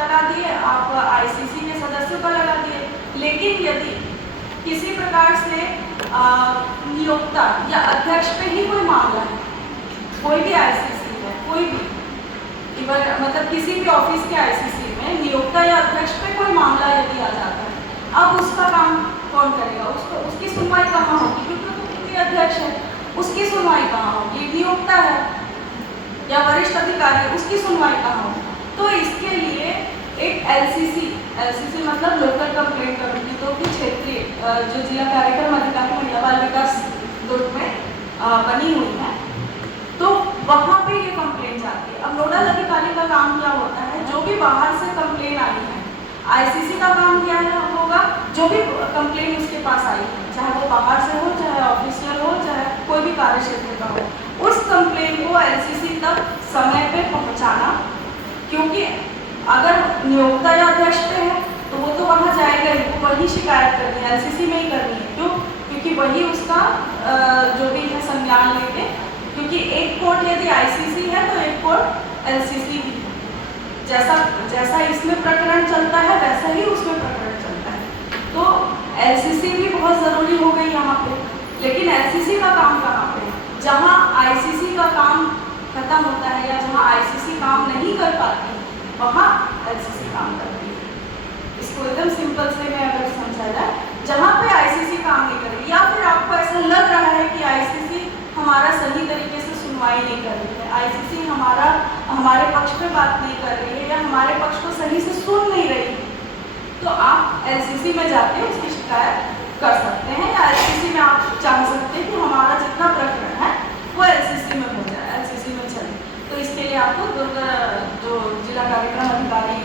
लगा दिए, आप आईसीसी के सदस्यों का लगा दिए, लेकिन यदि किसी प्रकार से नियोक्ता या अध्यक्ष पे ही कोई मामला है, कोई भी आईसीसी है, कोई भी मतलब किसी भी ऑफिस के आईसीसी में नियोक्ता या अध्यक्ष पे कोई मामला यदि आ जाता है, अब उसका काम कौन करेगा? उसकी सुनवाई कहाँ होगी? क्योंकि अध्यक्ष है, उसकी सुनवाई कहाँ होगी? नियोक्ता है या वरिष्ठ अधिकारी, उसकी सुनवाई कहाँ होगी? तो इसके लिए एक एलसीसी मतलब लोकल कंप्लेंट कमेटी, तो कि क्षेत्रीय जो जिला कार्यक्रम अधिकारी महिला बाल विकास दुर्ग में बनी हुई है, तो वहाँ पे ये कंप्लेंट जाती है। अब नोडल अधिकारी का काम क्या होता है? जो भी बाहर से कंप्लेन आई है, आईसीसी का काम क्या है होगा, जो भी कंप्लेन उसके पास आई है, चाहे वो बाहर से हो, चाहे ऑफिशियल हो, चाहे कोई भी कार्य क्षेत्र का हो, उस कंप्लेन को एलसीसी तक समय पे पहुंचाना। क्योंकि अगर नियोक्ता या अध्यक्ष पे है तो वो तो वहाँ जाएगा ही, वो वही शिकायत करनी है, एलसीसी में ही करनी है। क्यों? क्योंकि वही उसका जो भी है संज्ञान लेंगे, क्योंकि एक कोर्ट यदि आईसीसी है तो एक कोर्ट एलसीसी भी है। जैसा इसमें प्रकरण चलता है वैसा ही उसमें प्रकरण चलता है। तो एलसीसी भी बहुत ज़रूरी हो गई यहाँ पे। लेकिन एलसीसी का काम कहाँ पे है? जहाँ आईसीसी का काम खत्म होता है या जहाँ आईसीसी काम नहीं कर पाती, वहाँ एलसीसी काम करती है। इसको एकदम सिंपल से मैं अगर समझा जाए, जहाँ पे आईसीसी काम नहीं करेगी, या फिर आपको ऐसा लग रहा है कि आईसीसी हमारा सही तरीके से सुनवाई नहीं कर रही है, आईसीसी हमारे पक्ष पे बात नहीं कर रही है, या हमारे पक्ष को सही से सुन नहीं रही है, तो आप एलसीसी में जाके उसकी शिकायत कर सकते हैं, या एलसीसी में आप चाह सकते हैं कि हमारा जितना प्रकरण है वो एलसीसी में हो जाए, एलसीसी में चले। तो इसके लिए आपको दुर्ग जो जिला कार्यक्रम अधिकारी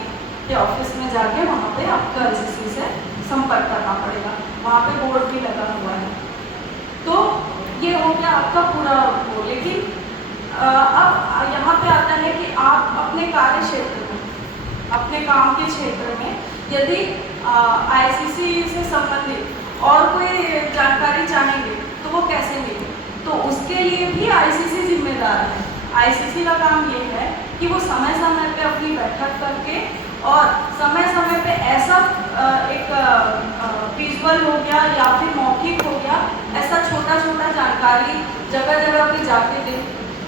के ऑफिस में जाके वहाँ पे आपको एलसीसी से संपर्क करना पड़ेगा, वहाँ पे बोर्ड भी लगा हुआ है। तो ये हो गया आपका पूरा वो। लेकिन अब यहाँ पे आता है कि आप अपने कार्य क्षेत्र में, अपने काम के क्षेत्र में यदि आईसीसी से संबंधित और कोई जानकारी चाहेंगे तो वो कैसे मिले? तो उसके लिए भी आईसीसी जिम्मेदार है। आईसीसी का काम ये है कि वो समय समय पे अपनी बैठक करके और समय समय पे ऐसा एक विजुअल हो गया या फिर मौखिक हो गया, ऐसा छोटा छोटा जानकारी जगह जगह पे जाके दे,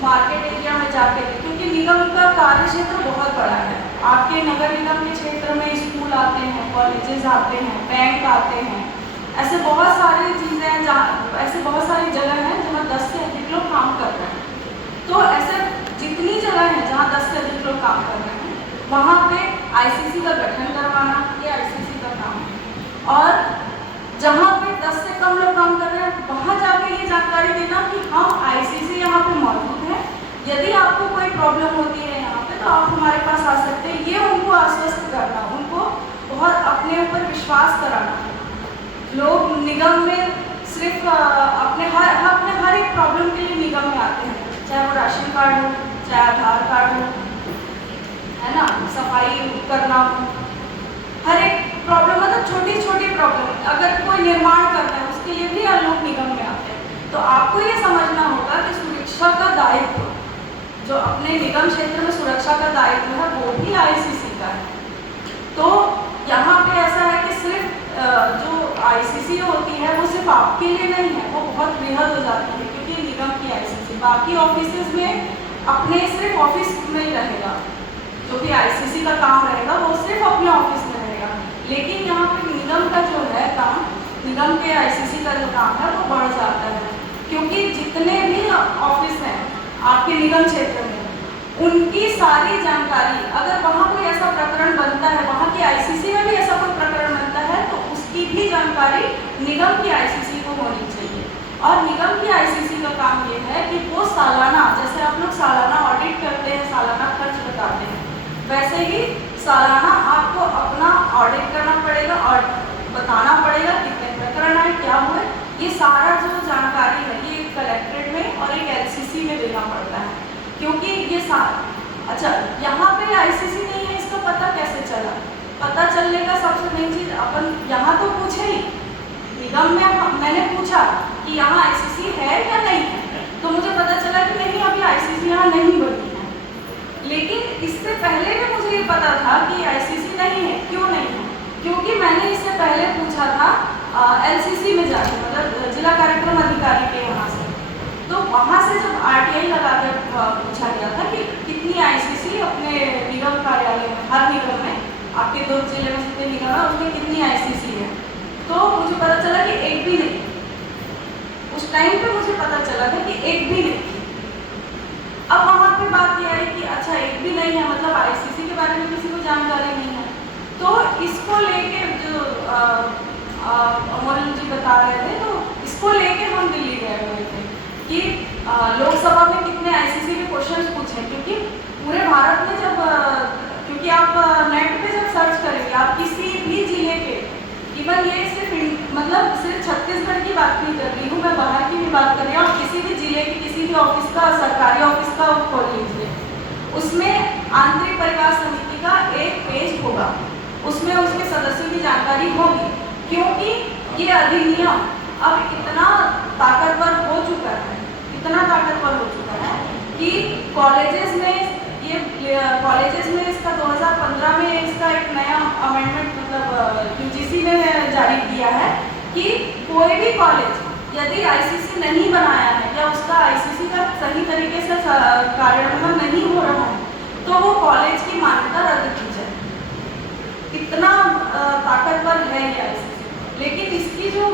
मार्केट एरिया में जाके दे, क्योंकि निगम का कार्य क्षेत्र बहुत बड़ा है। आपके नगर निगम के क्षेत्र में स्कूल आते हैं, कॉलेजेस आते हैं, बैंक आते हैं, ऐसे बहुत सारी चीज़ें हैं, जहाँ ऐसे बहुत सारी जगह हैं जहाँ 10 से अधिक लोग काम कर रहे हैं। तो ऐसे जितनी जगह काम कर रहे हैं, वहाँ पे आईसीसी का गठन करवाना, ये आईसीसी का काम है। और जहाँ पे 10 से कम लोग काम कर रहे हैं, वहाँ जाके ये जानकारी देना कि हम आईसीसी यहाँ पे मौजूद है, यदि आपको कोई प्रॉब्लम होती है यहाँ पे तो आप हमारे पास आ सकते हैं। ये उनको आश्वस्त करना, उनको बहुत अपने ऊपर विश्वास कराना। लोग निगम में सिर्फ अपने हर एक प्रॉब्लम के लिए निगम में आते हैं, चाहे वो राशन कार्ड हो, चाहे आधार कार्ड हो, है ना, सफाई करना हो, हर एक प्रॉब्लम, मतलब छोटी छोटी प्रॉब्लम, अगर कोई निर्माण करना है उसके लिए भी लोग निगम में आते हैं। तो आपको ये समझना होगा कि सुरक्षा का दायित्व, जो अपने निगम क्षेत्र में सुरक्षा का दायित्व है, वो भी आईसीसी का है। तो यहाँ पे ऐसा है कि सिर्फ जो आईसीसी होती है वो सिर्फ आपके लिए नहीं है, वो बहुत बेहद हो जाती है, क्योंकि निगम की आईसीसी बाकी ऑफिसेज में अपने सिर्फ ऑफिस में ही रहेगा, जो भी आईसीसी का काम रहेगा वो सिर्फ अपने ऑफिस में रहेगा। लेकिन यहाँ पे निगम का जो है काम, निगम के आईसीसी का जो काम है वो बढ़ जाता है, क्योंकि जितने भी ऑफिस हैं आपके निगम क्षेत्र में, उनकी सारी जानकारी, अगर वहाँ कोई ऐसा प्रकरण बनता है, वहाँ की आईसीसी में भी ऐसा कोई प्रकरण बनता है, तो उसकी भी जानकारी निगम की आईसीसी को होनी चाहिए। और निगम की आईसीसी का काम ये है कि वो सालाना, जैसे आप लोग सालाना ऑडिट करते हैं, सालाना खर्च बताते हैं, वैसे ही सालाना आपको अपना ऑडिट करना पड़ेगा और बताना पड़ेगा कितने प्रकरण आए, क्या हुए। ये सारा जो जानकारी है ये कलेक्ट्रेट में और एक एलसीसी में देना पड़ता है, क्योंकि ये अच्छा, यहाँ पे आईसीसी नहीं है, इसका पता कैसे चला? पता चलने का सबसे मेन चीज़, अपन यहाँ तो पूछे ही, निगम में मैंने पूछा कि यहाँ आईसीसी है या नहीं है, तो मुझे पता चला कि नहीं, अभी आईसीसी यहाँ नहीं बनी है। लेकिन इससे पहले भी मुझे ये पता था कि आईसीसी नहीं है। क्यों नहीं है? क्योंकि मैंने इससे पहले पूछा था एलसीसी में जाके, मतलब जिला कार्यक्रम अधिकारी के वहाँ से। तो वहाँ से जब आरटीआई लगा कर पूछा गया था कि कितनी आईसीसी अपने निगम कार्यालय में, हर निगम में, आपके दुर्ग जिले में जितने निगम है उसमें कितनी आईसीसी है, तो मुझे पता चला कि एक भी नहीं। उस टाइम पे मुझे पता चला था कि एक भी नहीं। अब वहाँ पे बात यह आई कि अच्छा एक भी नहीं है, मतलब आईसीसी के बारे में किसी को जानकारी नहीं है। तो इसको लेके जो अमोल जी बता रहे थे, तो इसको लेके हम दिल्ली गए हुए थे कि लोकसभा में कितने आईसीसी के क्वेश्चंस पूछे, क्योंकि पूरे भारत में जब, क्योंकि आप नेट पे जब सर्च करेंगे, आप किसी भी जिले के, इवन ये सिर्फ छत्तीसगढ़ की बात नहीं कर रही हूँ, मैं बाहर की भी बात कर रही हूँ, आप किसी भी जिले के किसी भी ऑफिस का, सरकारी ऑफिस का खोल लीजिए, उसमें आंतरिक परिवार समिति का एक पेज होगा, उसमें उसके सदस्यों की जानकारी होगी, क्योंकि ये अधिनियम अब इतना ताकतवर हो चुका है, इतना ताकतवर हो चुका है कि कॉलेजेस में इसका 2015 में इसका एक नया अमेंडमेंट, मतलब यूजीसी ने जारी किया है कि कोई भी कॉलेज यदि आईसीसी नहीं बनाया है या उसका आईसीसी का सही तरीके से कार्यान्वयन नहीं हो रहा है, तो वो कॉलेज की मान्यता रद्द की जाए। इतना ताकतवर है ये आईसीसी। लेकिन इसकी जो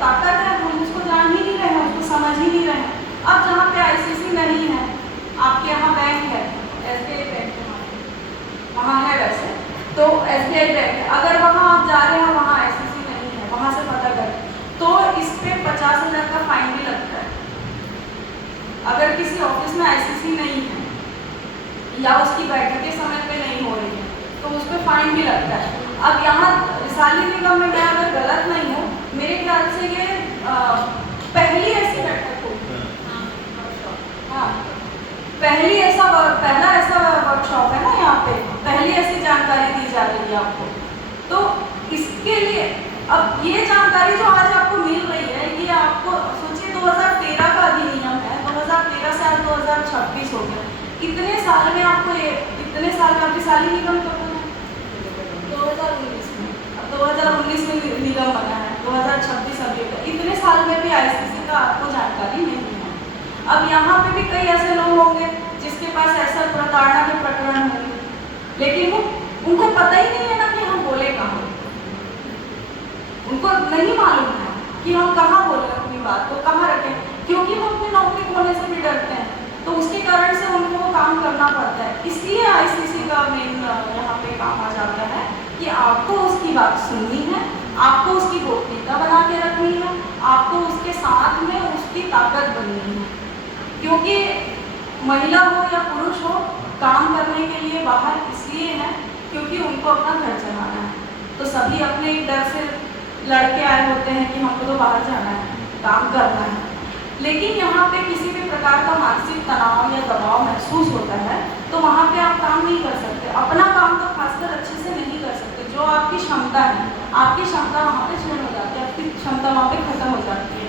ताकत है हम उसको जान ही नहीं रहे हैं, उसको समझ ही नहीं रहे हैं। अब जहाँ पे आईसीसी नहीं है, आपके यहाँ बैंक है, एसबीआई बैंक है, वहाँ है वैसे तो एसबीआई बैंक है, अगर वहाँ आप जा रहे हैं वहाँ आईसीसी नहीं है, वहाँ से पता करें, तो इस पे 50,000 का फाइन भी लगता है। अगर किसी ऑफिस में आईसीसी नहीं है या उसकी बैठकें समय पे नहीं हो रही है, तो उस पर फाइन भी लगता है। अब यहाँ रिसाली निगम में, मैं अगर गलत नहीं हूँ, मेरे ख्याल से ये पहली ऐसी बैठक होगी, हाँ पहला ऐसा वर्कशॉप है ना यहाँ पे, पहली ऐसी जानकारी दी जा रही है आपको। तो इसके लिए अब ये जानकारी जो आज आपको मिल रही है, ये आपको सोचिए 2013 का अधिनियम है, 2013 से आज 2026 हो गया, इतने साल में आपको इतने साल में आपकी साली निगम कब बना है? 2019 में। अब 2019 में निगम बना है, 2026 अभी का, इतने साल में भी आईसीसी का आपको जानकारी नहीं है। अब यहाँ पे भी कई ऐसे लोग होंगे जिसके पास ऐसा प्रताड़ना के प्रकरण होंगे, लेकिन उनको पता ही नहीं है ना कि हम बोले कहाँ, उनको नहीं मालूम है कि हम कहाँ बोले अपनी बात को, कहाँ रखें, क्योंकि वो अपनी नौकरी खोने से भी डरते हैं, तो उसके कारण से उनको वो काम करना करना पड़ता है। इसलिए आईसीसी का मेन यहाँ पे काम आ जाता है कि आपको उसकी बात सुननी है, आपको उसकी गोपनीयता बना के रखनी है, आपको उसके साथ में उसकी ताकत बननी है। क्योंकि महिला हो या पुरुष हो, काम करने के लिए बाहर इसलिए है क्योंकि उनको अपना घर चलाना है। तो सभी अपने एक डर से लड़के आए होते हैं कि हमको तो बाहर जाना है, काम करना है। लेकिन यहाँ पे किसी भी प्रकार का मानसिक तनाव या दबाव महसूस होता है तो वहाँ पे आप काम नहीं कर सकते। अपना काम तो खासकर अच्छे से नहीं कर सकते। जो आपकी क्षमता है, आपकी क्षमता वहाँ पे क्षीण हो जाती है, आपकी क्षमता वहाँ पे खत्म हो जाती है।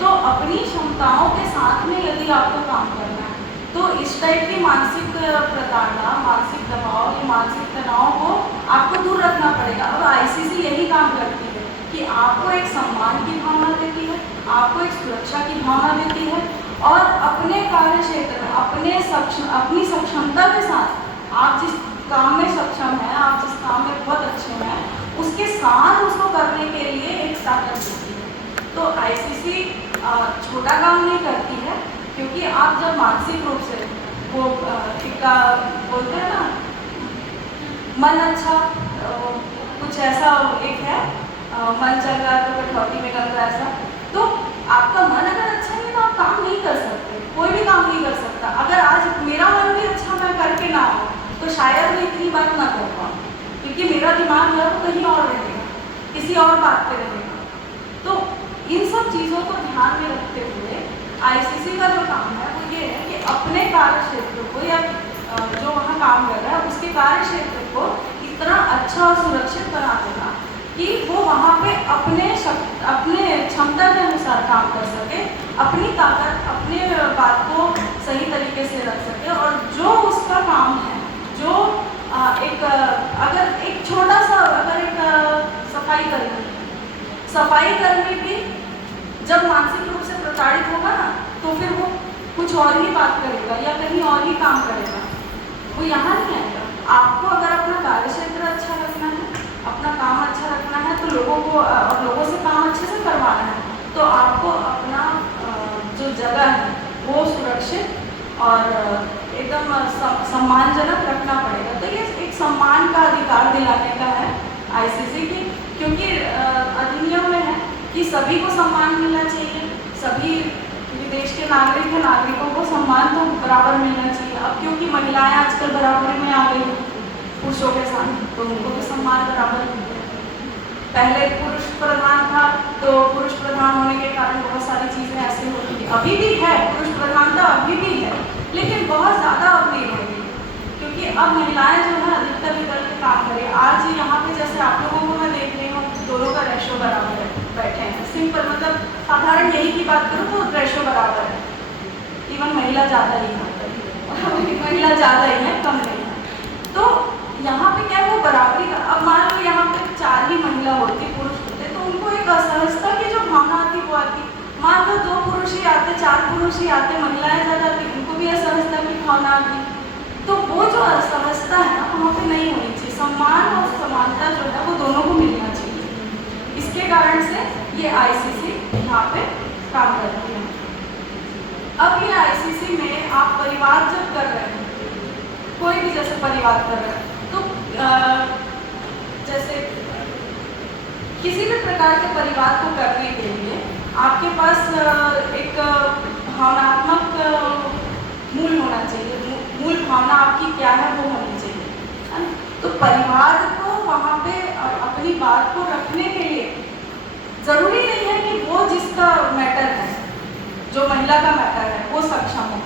तो अपनी क्षमताओं के साथ में यदि आपको काम करना है तो इस टाइप की मानसिक प्रताड़ना, मानसिक दबाव या मानसिक तनाव को आपको दूर रखना पड़ेगा। अब आईसीसी यही काम करती है कि आपको एक सम्मान की भावना देती है, आपको एक सुरक्षा की भावना देती है और अपने कार्य क्षेत्र में अपनी सक्षमता के साथ आप जिस काम में सक्षम हैं, आप जिस काम में बहुत अच्छे हैं, उसके साथ उसको करने के लिए एक ताकत देती है। तो आईसीसी छोटा काम नहीं करती है, क्योंकि आप जब मानसिक रूप से वो बोलते हैं ना, मन अच्छा, कुछ ऐसा एक है, मन चल रहा है तो कठौती में गल रहा है, ऐसा। तो आपका मन अगर अच्छा नहीं तो आप काम नहीं कर सकते, कोई भी काम नहीं कर सकता। अगर आज मेरा मन भी अच्छा मैं करके ना हो तो शायद मैं इतनी बात ना कर पाऊँ, क्योंकि मेरा दिमाग जो है वो कहीं और रहेगा, किसी और बात पे रहेगा। तो इन सब चीज़ों को ध्यान में रखते हुए आईसीसी का जो काम है वो ये है कि अपने कार्य क्षेत्र को या जो वहाँ काम कर रहा है उसके कार्य क्षेत्र को इतना अच्छा और सुरक्षित बना देना कि वो वहाँ पे अपने क्षमता के अनुसार काम कर सके, अपनी ताकत, अपने बात को सही तरीके से रख सके। और जो उसका काम है, जो अगर एक छोटा सा सफाई कर्मी भी जब मानसिक रूप से प्रताड़ित होगा ना तो फिर वो कुछ और ही बात करेगा या कहीं और ही काम करेगा, वो यहाँ नहीं आएगा। आपको अगर अपना कार्य क्षेत्र अच्छा रखना है, अपना काम अच्छा रखना है तो लोगों से काम अच्छे से करवाना है, तो आपको अपना जो जगह है वो सुरक्षित और एकदम सम्मानजनक रखना पड़ेगा। तो ये एक सम्मान का अधिकार दिलाने का है आईसीसी की, क्योंकि अधिनियम में है कि सभी को सम्मान मिलना चाहिए, सभी देश के नागरिकों को सम्मान तो बराबर मिलना चाहिए। अब क्योंकि महिलाएं आजकल बराबरी में आ गई पुरुषों के साथ, तो उनको भी सम्मान बराबर मिलता है। पहले पुरुष प्रधान था तो पुरुष प्रधान होने के कारण बहुत सारी चीज़ें ऐसी होती थी, अभी भी है पुरुष प्रधानता, अभी भी है, लेकिन बहुत ज़्यादा अब नहीं हो रही, क्योंकि अब महिलाएं जो है अधिकतर निकल के काम करें। आज यहाँ पे जैसे आप लोगों को मैं देख रही हूँ, दोनों का रेशो बराबर है, बैठे हैं सिंपल, मतलब साधारण यही की बात करूँ तो रेशो बराबर है। इवन महिला ज़्यादा ही है, महिला ज़्यादा ही है, कम नहीं है। तो यहाँ पे क्या है वो बराबरी का। अब मान लो यहाँ पे 4 ही महिला होती, पुरुष होते, तो उनको एक असहजता की जो भावना आती वो आती। मान लो 2 पुरुष ही आते, 4 पुरुष ही आते, महिलाएं ज़्यादा आती, उनको भी असहजता की भावना आती। तो वो जो असहजता है ना वहाँ पे नहीं होनी चाहिए। सम्मान और समानता जो है वो दोनों को मिलना चाहिए। इसके कारण से ये आईसीसी यहाँ पे काम करती है। अब ये आईसीसी में आप परिवार जब कर रहे हैं, कोई भी जैसे परिवार कर रहे हैं, तो जैसे किसी भी प्रकार के परिवार को करने के लिए आपके पास एक भावनात्मक मूल होना चाहिए। मूल भावना आपकी क्या है वो होनी चाहिए, है ना? तो परिवार को वहाँ पे अपनी बात को रखने के लिए ज़रूरी नहीं है कि वो जिसका मैटर है, जो महिला का मैटर है, वो सक्षम हो।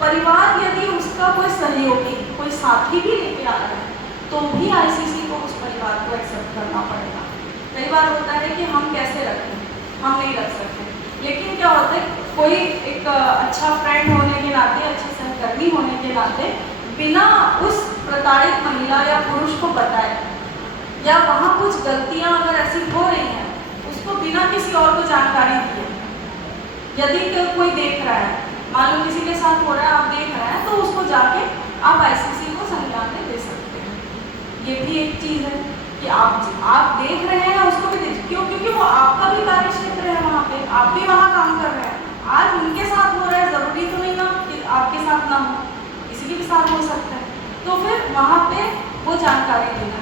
परिवार यदि उसका कोई सहयोगी, कोई साथी भी लेके आ रहा है तो भी आईसीसी को उस परिवार को एक्सेप्ट करना पड़ेगा। कई बार होता है कि हम कैसे रखें, हम नहीं रख सकते, लेकिन क्या होता है कोई एक अच्छा फ्रेंड होने के नाते, अच्छे सहकर्मी होने के नाते बिना उस प्रताड़ित महिला या पुरुष को बताए, या वहाँ कुछ गलतियाँ अगर ऐसी हो रही हैं उसको बिना किसी और को जानकारी दिए, यदि कोई देख रहा है, मान लो किसी के साथ हो रहा है, आप देख रहे हैं, तो उसको जाके आप आईसीसी को संज्ञान में दे सकते हैं। ये भी एक चीज़ है कि आप देख रहे हैं, उसको भी देख, क्योंकि वो आपका भी कार्य क्षेत्र है, वहाँ पे आप भी वहाँ काम कर रहे हैं। आज उनके साथ हो रहा है, ज़रूरी तो नहीं ना कि आपके साथ ना हो, किसी के भी साथ हो वहाँ पे वो जानकारी देना।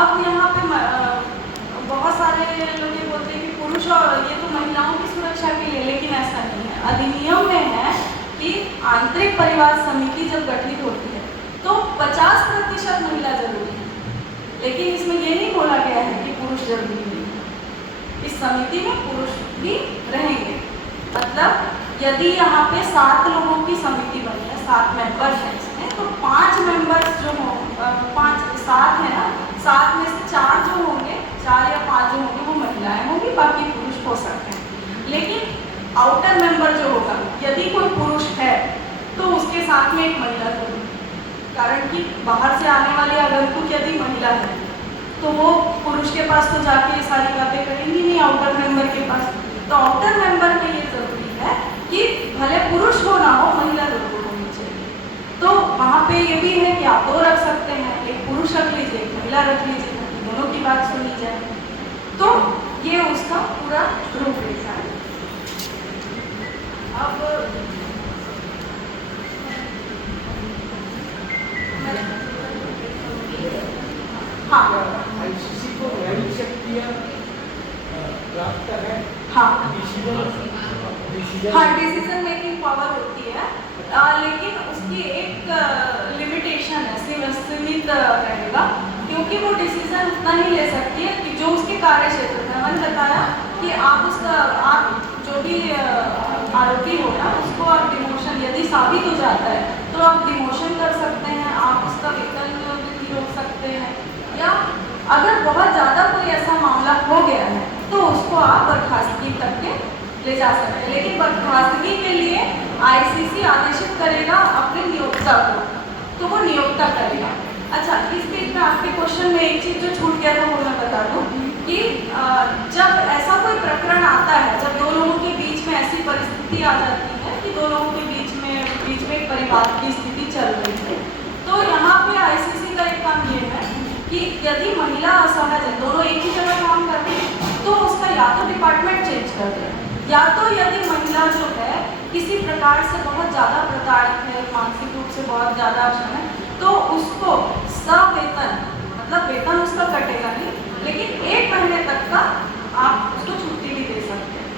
अब यहाँ पे बहुत सारे लोग ये बोलते हैं कि पुरुष और ये तो महिलाओं की सुरक्षा के लिए, लेकिन ऐसा नहीं है। अधिनियम में है कि आंतरिक परिवार समिति जब गठित होती है तो 50% महिला जरूरी है, लेकिन इसमें ये नहीं बोला गया है कि पुरुष जरूरी नहीं है। इस समिति में पुरुष भी रहेंगे। मतलब यदि यहाँ पे 7 लोगों की समिति बनी है, 7 मेंबर्स हैं इसमें, तो 5 मेंबर्स जो हो 7 है ना, 7 में से 4 जो होंगे, 4 या 5 जो होंगे वो महिलाएं होंगी, बाकी पुरुष हो सकते हैं। लेकिन आउटर मेंबर जो होगा, यदि कोई पुरुष है तो उसके साथ में एक महिला होगी, कारण कि बाहर से आने वाली आगंतुक यदि महिला है तो वो पुरुष के पास तो जाके ये सारी बातें करेंगी नहीं, आउटर मेंबर के पास। तो आउटर मेंबर में ये जरूरी है कि भले पुरुष हो ना हो, महिला जरूर होनी चाहिए। तो वहाँ पे ये भी है कि आप 2 रख सकते हैं, एक पुरुष रख लीजिए, एक महिला रख लीजिए, ताकि दोनों की बात सुनी जाए। तो ये उसका पूरा रूपरेखा है। अब हाँ, आईसीसी को न्यायिक शक्तियाँ प्राप्त है। हाँ, डिसीजन डिसीजन मेकिंग पावर होती है, लेकिन उसकी एक लिमिटेशन है, सीमित रहेगा, क्योंकि वो डिसीजन उतना ही ले सकती है कि जो उसके कार्य क्षेत्र में। मैंने बताया कि आप जो भी आरोपी हो ना, उसको आप डिमोशन यदि साबित हो जाता है तो आप डिमोशन कर सकते हैं, आप उसका वेतन वृद्धि रोक सकते हैं, या अगर बहुत ज़्यादा कोई ऐसा मामला हो गया है तो उसको आप बर्खास्तगी तक के ले जा सकते हैं। लेकिन बर्खास्तगी के लिए आईसीसी आदेशित करेगा अपने नियोक्ता को, तो वो नियोक्ता करेगा। अच्छा, इस बीच में आपके क्वेश्चन में एक चीज़ जो छूट गया था वो मैं बता दूँ कि जब ऐसा कोई प्रकरण आता है, जब 2 लोगों के बीच में ऐसी परिस्थिति आ जाती है कि 2 लोगों के बीच में एक परिवार की स्थिति चल रही है, तो यहाँ पे आईसीसी का एक काम ये है कि यदि महिला असहज है, दोनों एक ही जगह काम करते हैं, तो उसका या तो डिपार्टमेंट चेंज कर दें, या तो यदि महिला जो है किसी प्रकार से बहुत ज़्यादा प्रताड़ित है, मानसिक रूप से बहुत ज़्यादा अक्षम है, तो उसको सवेतन, मतलब वेतन उसका कटेगा नहीं, लेकिन 1 महीने तक का आप उसको छुट्टी भी दे सकते हैं।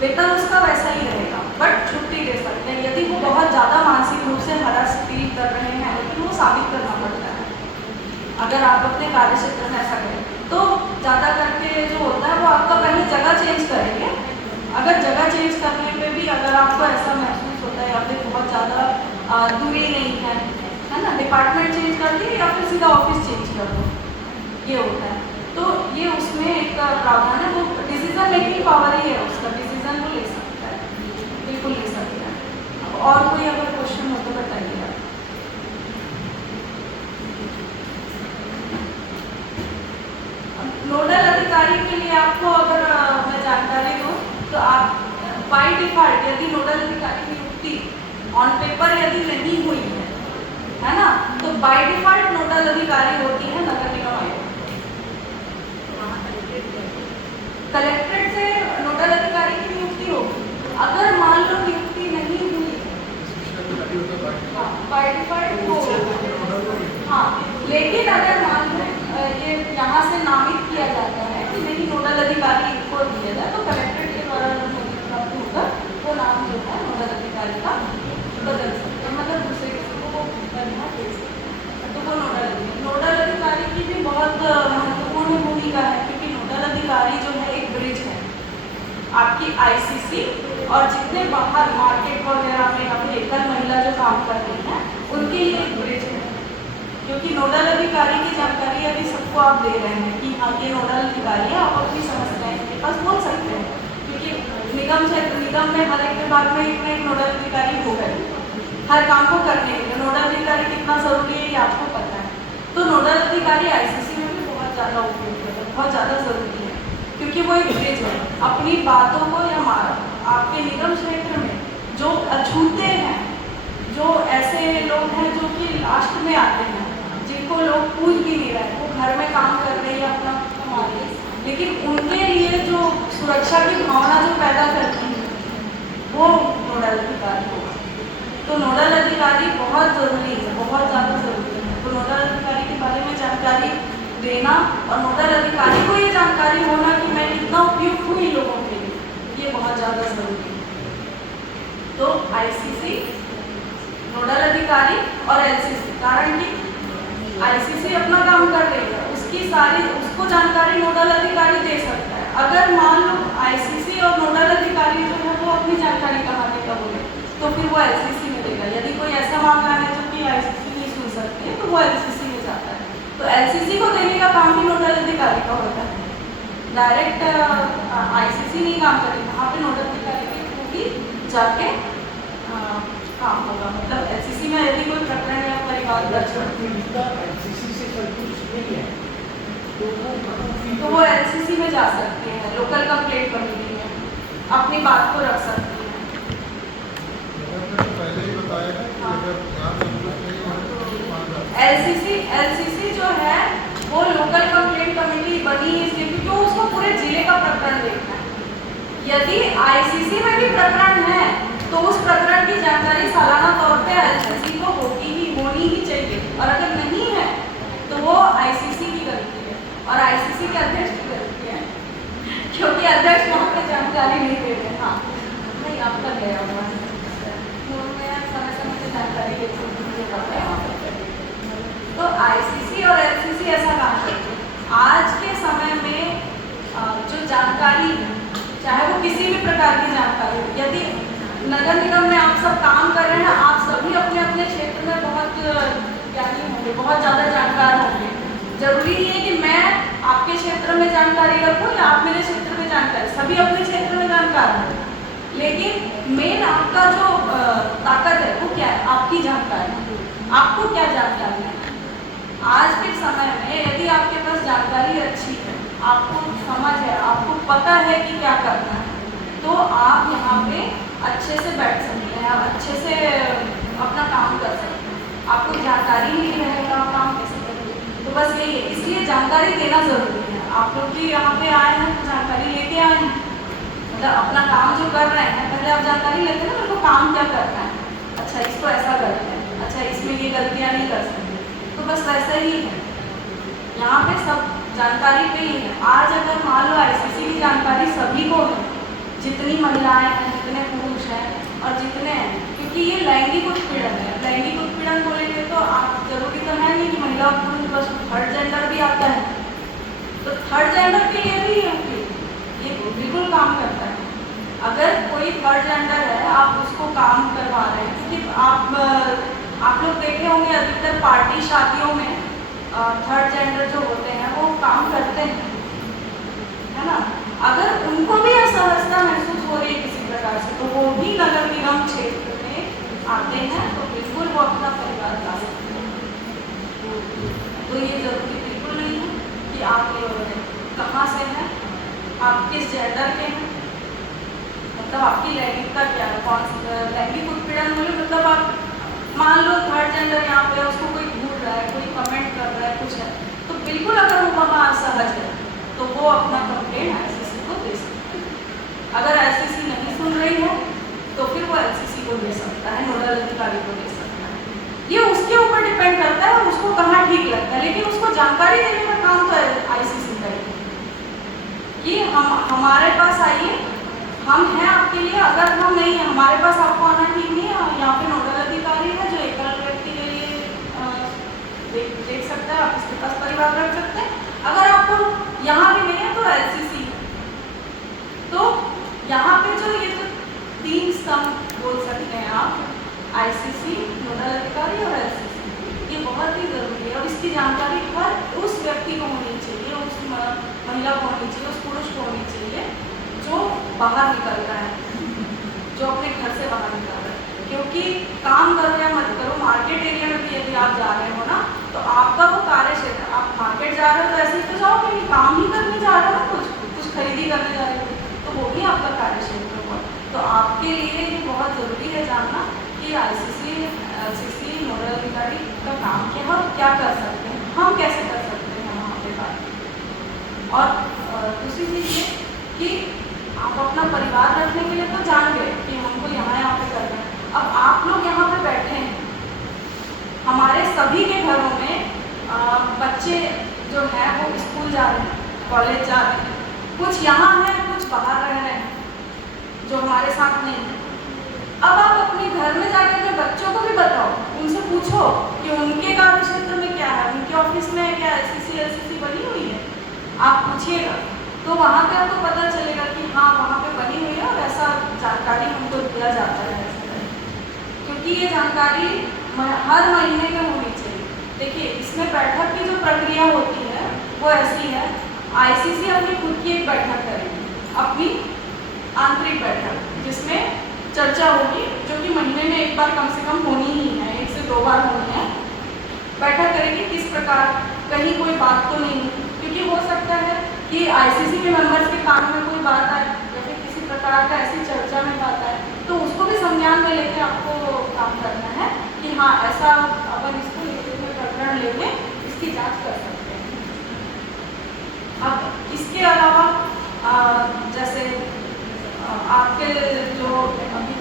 वेतन उसका वैसा ही रहेगा, बट छुट्टी दे सकते हैं यदि वो बहुत ज़्यादा मानसिक रूप से हरास फील कर रहे हैं, लेकिन वो साबित करना पड़ता है। अगर आप अपने कार्य क्षेत्र में ऐसा करें तो ज़्यादा करके जो होता है वो आपका पहले जगह चेंज करेंगे। अगर जगह चेंज करने पे भी अगर आपको ऐसा महसूस होता है या फिर बहुत ज़्यादा दूरी नहीं है ना, डिपार्टमेंट चेंज कर दिए या फिर सीधा ऑफिस चेंज कर दो, ये होता है। तो ये उसमें एक प्रावधान है, वो डिसीजन मेकिंग पावर ही है उसका, डिसीजन वो ले सकता है, बिल्कुल ले सकता है। और कोई अगर क्वेश्चन हो तो बताइए आप। नोडल अधिकारी के लिए आपको अगर मैं जानकारी दूँ तो आप बाय डिफॉल्ट यदि नोडल अधिकारी की नियुक्ति ऑन पेपर यदि नहीं हुई है ना, तो बाय डिफॉल्ट नोडल अधिकारी होती है नगर निगम आयोग। कलेक्ट्रेट से नोडल अधिकारी की नियुक्ति होगी। अगर मान लो नियुक्ति नहीं हुई, हाँ बाय डिफॉल्ट हो, हाँ, लेकिन अगर मान लो ये यहाँ से नामित किया जाता है कि नहीं नोडल अधिकारी को दिया जाए, तो कलेक्ट्रेट के द्वारा प्राप्त होकर वो नाम जो है नोडल अधिकारी का बदल सकते हैं, मतलब दूसरे किसी को वो करना दे सकते हैं। तो वो नोडल अधिकारी की भी बहुत महत्वपूर्ण भूमिका है, क्योंकि नोडल अधिकारी जो है एक ब्रिज है आपकी आईसीसी और जितने बाहर मार्केट वगैरह में या फिर एकल महिला जो काम कर रही हैं उनके लिए एक ब्रिज है। क्योंकि नोडल अधिकारी की जानकारी यदि सबको आप दे रहे हैं कि हाँ ये नोडल अधिकारी है, आप अपनी समस्याएं के पास बोल सकते हैं, क्योंकि निगम में हर एक विभाग में एक नोडल अधिकारी हो गए हर काम को करने के लिए। नोडल अधिकारी कितना जरूरी है ये आपको पता है। तो नोडल अधिकारी आईसीसी में भी बहुत ज़्यादा उपयोग है, बहुत ज़्यादा जरूरी है, क्योंकि वो एक ब्रिज है। अपनी बातों को या आपके निगम क्षेत्र में जो अछूते हैं, जो ऐसे लोग हैं जो कि लास्ट में आते हैं, जिनको लोग पूछ भी नहीं रहे, वो घर में काम कर रहे हैं अपना कमा रहे, लेकिन उनके लिए जो सुरक्षा की भावना जो पैदा करती है वो नोडल अधिकारी होगा। तो नोडल अधिकारी बहुत ज़रूरी है, बहुत ज़्यादा ज़रूरी है। तो नोडल अधिकारी देना और नोडल अधिकारी को ये जानकारी होना कि मैं कितना उपयुक्त हूँ इन लोगों के लिए, ये बहुत ज़्यादा ज़रूरी है। तो आईसीसी, नोडल अधिकारी और एलसीसी, कारण कि आईसीसी अपना काम कर रही है, उसको जानकारी नोडल अधिकारी दे सकता है। अगर मान लो आईसीसी और नोडल अधिकारी जो है वो अपनी जानकारी कहाँ देगा बोले, तो फिर वो एलसीसी में देगा। यदि कोई ऐसा मामला है जो कि आईसीसी नहीं सुन सकते हैं तो वो एलसीसी में जाता है। तो एलसीसी को देने का काम भी नोडल अधिकारी का होता है, डायरेक्ट आईसीसी नहीं काम करेगी, वहाँ पे नोडल अधिकारी के थ्रू ही जाके काम होगा। मतलब एलसीसी में यदि कोई प्रकरण या परिवार दर्ज तो वो एलसीसी में जा सकते हैं, लोकल कंप्लेंट कमेटी में अपनी बात को रख सकते हैं। पहले ही बताया था कि अगर यहाँ संतुष्ट नहीं है तो वहाँ जाना। एलसीसी जो है वो लोकल कंप्लेंट कमेटी बनी इसलिए क्योंकि उसको पूरे जिले का प्रकरण देखना है। यदि आईसीसी में भी प्रकरण है तो उस प्रकरण की जानकारी सालाना तौर पे एलसीसी को होनी ही चाहिए, और अगर नहीं है तो वो आईसीसी की गलती है और आईसीसी के अध्यक्ष की गलती है, क्योंकि अध्यक्ष वहाँ पे जानकारी नहीं दे रहे। हाँ नहीं, आपका गया हुआ समय समय से जानकारी देते हैं। तो आईसीसी और एलसीसी ऐसा काम करते हैं। आज के समय में जो जानकारी है, चाहे वो किसी भी प्रकार की जानकारी हो, यदि नगर निगम में आप सब काम कर रहे हैं, आप सभी अपने अपने क्षेत्र में बहुत ज्ञानी होंगे, बहुत ज़्यादा जानकार होंगे। जरूरी नहीं है कि मैं आपके क्षेत्र में जानकारी रखूँ या आप मेरे क्षेत्र में जानकारी, सभी अपने क्षेत्र में जानकार हैं, लेकिन मेन आपका जो ताकत है वो क्या है? आपकी जानकारी। आपको क्या जानकारी है? आज के समय में यदि आपके पास जानकारी अच्छी है, आपको समझ है, आपको पता है कि क्या करना है, तो आप यहाँ पे अच्छे से बैठ सकते हैं, आप अच्छे से अपना काम कर सकते हैं। आपको जानकारी नहीं रहेगा, आप काम कैसे करेंगे? तो बस यही है, इसलिए जानकारी देना ज़रूरी है। आप लोग भी यहाँ पे आए हैं तो जानकारी लेके आए हैं, मतलब अपना काम जो कर रहे हैं पहले आप जानकारी लेते हैं ना, मेरे को काम क्या करना है, अच्छा इसको ऐसा करते हैं, अच्छा इसमें ये गलतियाँ नहीं कर सकते, तो बस वैसा ही है। यहाँ पे सब जानकारी पे ही है। आज अगर मान लो आईसीसी की जानकारी सभी को है, जितनी महिलाएं हैं, जितने पुरुष हैं और जितने हैं, क्योंकि ये लैंगिक उत्पीड़न है। लैंगिक उत्पीड़न बोलेंगे तो आप जरूरी तो है नहीं कि महिला और पुरुष, बस थर्ड जेंडर भी आता है, तो थर्ड जेंडर के लिए भी ये बिल्कुल काम करता है। अगर कोई थर्ड जेंडर है, आप उसको काम करवा रहे हैं, क्योंकि आप लोग देखे होंगे अधिकतर पार्टी शादियों में थर्ड जेंडर जो होते हैं वो काम करते हैं, है ना। अगर उनको भी असहजता महसूस हो रही है किसी प्रकार से, तो वो भी नगर निगम क्षेत्र में आते हैं, तो बिल्कुल वो अपना परिवार ला सकते हैं। तो ये जरूरी बिल्कुल नहीं है कि आप कहाँ से हैं, आप किस जेंडर के हैं, मतलब आपकी लैंगिकता क्या है, कौन लैंगिक उत्पीड़न बोले मतलब आप मान लो थर्ड जेंडर यहाँ पे उसको कोई घूर रहा है, कोई कमेंट कर रहा है, कुछ है, तो बिल्कुल अगर वो वहाँ असहज है तो वो अपना कंप्लेंट आईसीसी को दे सकता है। अगर आईसीसी नहीं सुन रही है तो फिर वो एलसीसी को दे सकता है, नोडल अधिकारी को दे सकता है। ये उसके ऊपर डिपेंड करता है उसको कहाँ ठीक लगता है, लेकिन उसको जानकारी देने का काम तो आईसीसी करेगी कि हमारे पास आइए, हम हैं आपके लिए। अगर हम नहीं है, हमारे पास आपको आना ठीक नहीं है, यहाँ पे नोडल अधिकारी है जो एकल व्यक्ति के लिए देख सकता है, आप इसके पास परिवार रख सकते हैं। अगर आपको यहाँ भी नहीं है तो एलसीसी है। तो यहाँ पे जो ये तो तीन स्तंभ बोल सकते हैं आप, आईसीसी, नोडल अधिकारी और एलसीसी, ये बहुत ही ज़रूरी है और इसकी जानकारी हर उस व्यक्ति को होनी चाहिए, उस महिला को होनी चाहिए, उस पुरुष को होनी चाहिए जो बाहर निकल रहा है, जो अपने घर से बाहर निकल रहा है। क्योंकि काम करो या मत करो, मार्केट एरिया में भी यदि आप जा रहे हो ना, तो आपका वो कार्य क्षेत्र, आप मार्केट जा रहे हो तो ऐसे ही तो जाओगे नहीं, काम ही करने जा रहे हो ना, कुछ खरीदी करने जा रहे हो, तो वो भी आपका कार्य क्षेत्र होगा। तो आपके लिए ये बहुत ज़रूरी है जानना कि आईसीसी, एलसीसी, नोडल अधिकारी का काम क्या है, क्या कर सकते हैं, हम कैसे कर सकते हैं वहाँ पे बात। और दूसरी चीज़ ये कि आप अपना परिवार रखने के लिए तो जान गए कि हमको यहाँ पे करना है। अब आप लोग यहाँ पे बैठे हैं, हमारे सभी के घरों में बच्चे जो हैं वो पहुँचिएगा तो वहाँ पे आपको पता चलेगा कि हाँ वहाँ पे बनी हुई है और ऐसा जानकारी हमको दिया जाता है ऐसा करके। क्योंकि ये जानकारी हर महीने में होनी चाहिए। देखिए इसमें बैठक की जो प्रक्रिया होती है वो ऐसी है, आईसीसी अपनी खुद की एक बैठक करेगी, अपनी आंतरिक बैठक, जिसमें चर्चा होगी, जो कि महीने में एक बार कम से कम होनी ही है, 1 से 2 बार होनी है। बैठक करेंगे किस प्रकार, कहीं कोई बात तो नहीं, क्योंकि हो सकता है कि आईसीसी के मेंबर्स के कान में कोई बात आए या फिर किसी प्रकार का ऐसी चर्चा में बात आए, तो उसको भी संज्ञान में लेके आपको काम करना है कि हाँ ऐसा अपन इसको लेके प्रकरण लेके इसकी जांच कर सकते हैं। अब इसके अलावा जैसे आपके जो अभी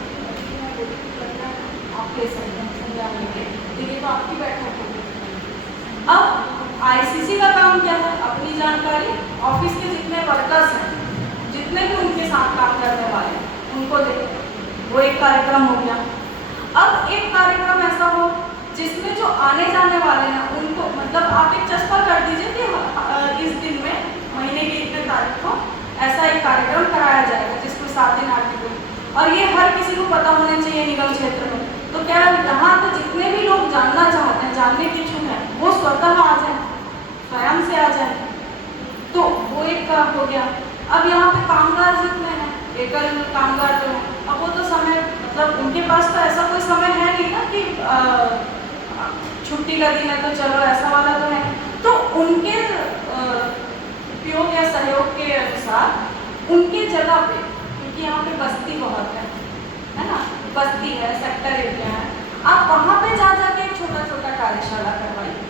आपके संज्ञान लेंगे, देखिए तो आपकी बैठक होगी। अब आईसीसी का काम क्या है, अपनी जानकारी ऑफिस के जितने वर्कर्स हैं, जितने भी उनके साथ काम करने वाले हैं, उनको देते, वो एक कार्यक्रम हो गया। अब एक कार्यक्रम ऐसा हो जिसमें जो आने जाने वाले हैं उनको, मतलब आप एक चस्पा कर दीजिए कि इस दिन में महीने के इतने तारीख को ऐसा एक कार्यक्रम कराया जाएगा जिसको 7 दिन 8 दिन, और ये हर किसी को पता होना चाहिए निगम क्षेत्र में। तो क्या यहाँ पे जितने भी लोग जानना चाहते हैं, जानने की इच्छुक हैं, वो स्वतः आ जाए, स्वयं से आ जाए, तो वो एक काम हो गया। अब यहाँ पे कामगार जितने हैं, एकल कामगार जो हैं, अब वो तो समय, मतलब उनके पास तो ऐसा कोई समय है नहीं ना कि छुट्टी का दिन है तो चलो ऐसा वाला तो है, तो उनके उपयोग या सहयोग के अनुसार उनके जगह पे, क्योंकि यहाँ पे बस्ती बहुत है ना, बस्ती है, सेक्टर एरिया है, आप वहाँ पे जा जाके एक छोटा छोटा कार्यशाला करवाइए।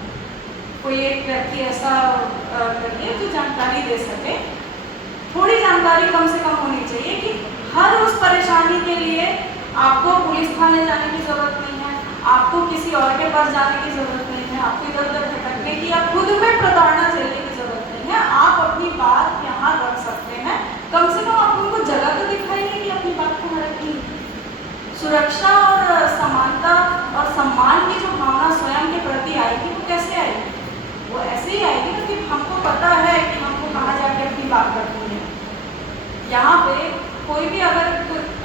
कोई एक व्यक्ति ऐसा करिए जो जानकारी दे सके, थोड़ी जानकारी कम से कम होनी चाहिए कि हर उस परेशानी के लिए आपको पुलिस थाने जाने की जरूरत नहीं है, आपको किसी और के पास जाने की जरूरत नहीं है, आपको इधर उधर भटकने की या खुद में प्रताड़ना झेलने की जरूरत नहीं है। आप अपनी बात यहाँ रख सकते हैं, कम से कम आप उनको जगह तो दिखाइए कि अपनी बात को रखनी। सुरक्षा और समानता और सम्मान की जो भावना स्वयं के प्रति आएगी, वो कैसे आएगी? वो ऐसे ही आएगी क्योंकि हमको पता है कि हमको कहाँ जाके अपनी बात रखनी है। यहाँ पे कोई भी अगर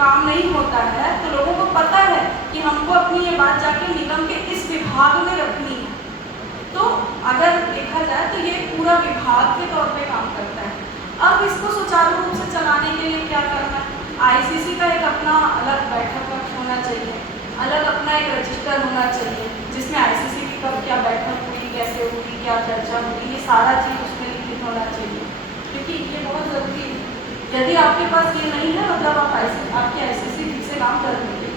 काम नहीं होता है तो लोगों को पता है कि हमको अपनी ये बात जाके निगम के इस विभाग में रखनी है। तो अगर देखा जाए तो ये पूरा विभाग के तौर पे काम करता है। अब इसको सुचारू रूप से चलाने के लिए क्या करना है? आईसीसी का एक अपना अलग बैठक कक्ष होना चाहिए, अलग अपना एक रजिस्टर होना चाहिए, जिसमें आईसीसी की कब क्या बैठक हुई, कैसे हुई, क्या चर्चा हुई, ये सारा चीज़ उसमें लिखित होना चाहिए, क्योंकि ये बहुत ज़रूरी है। यदि आपके पास ये नहीं है, मतलब आप आपकी आईसीसी ठीक से काम कर रही है।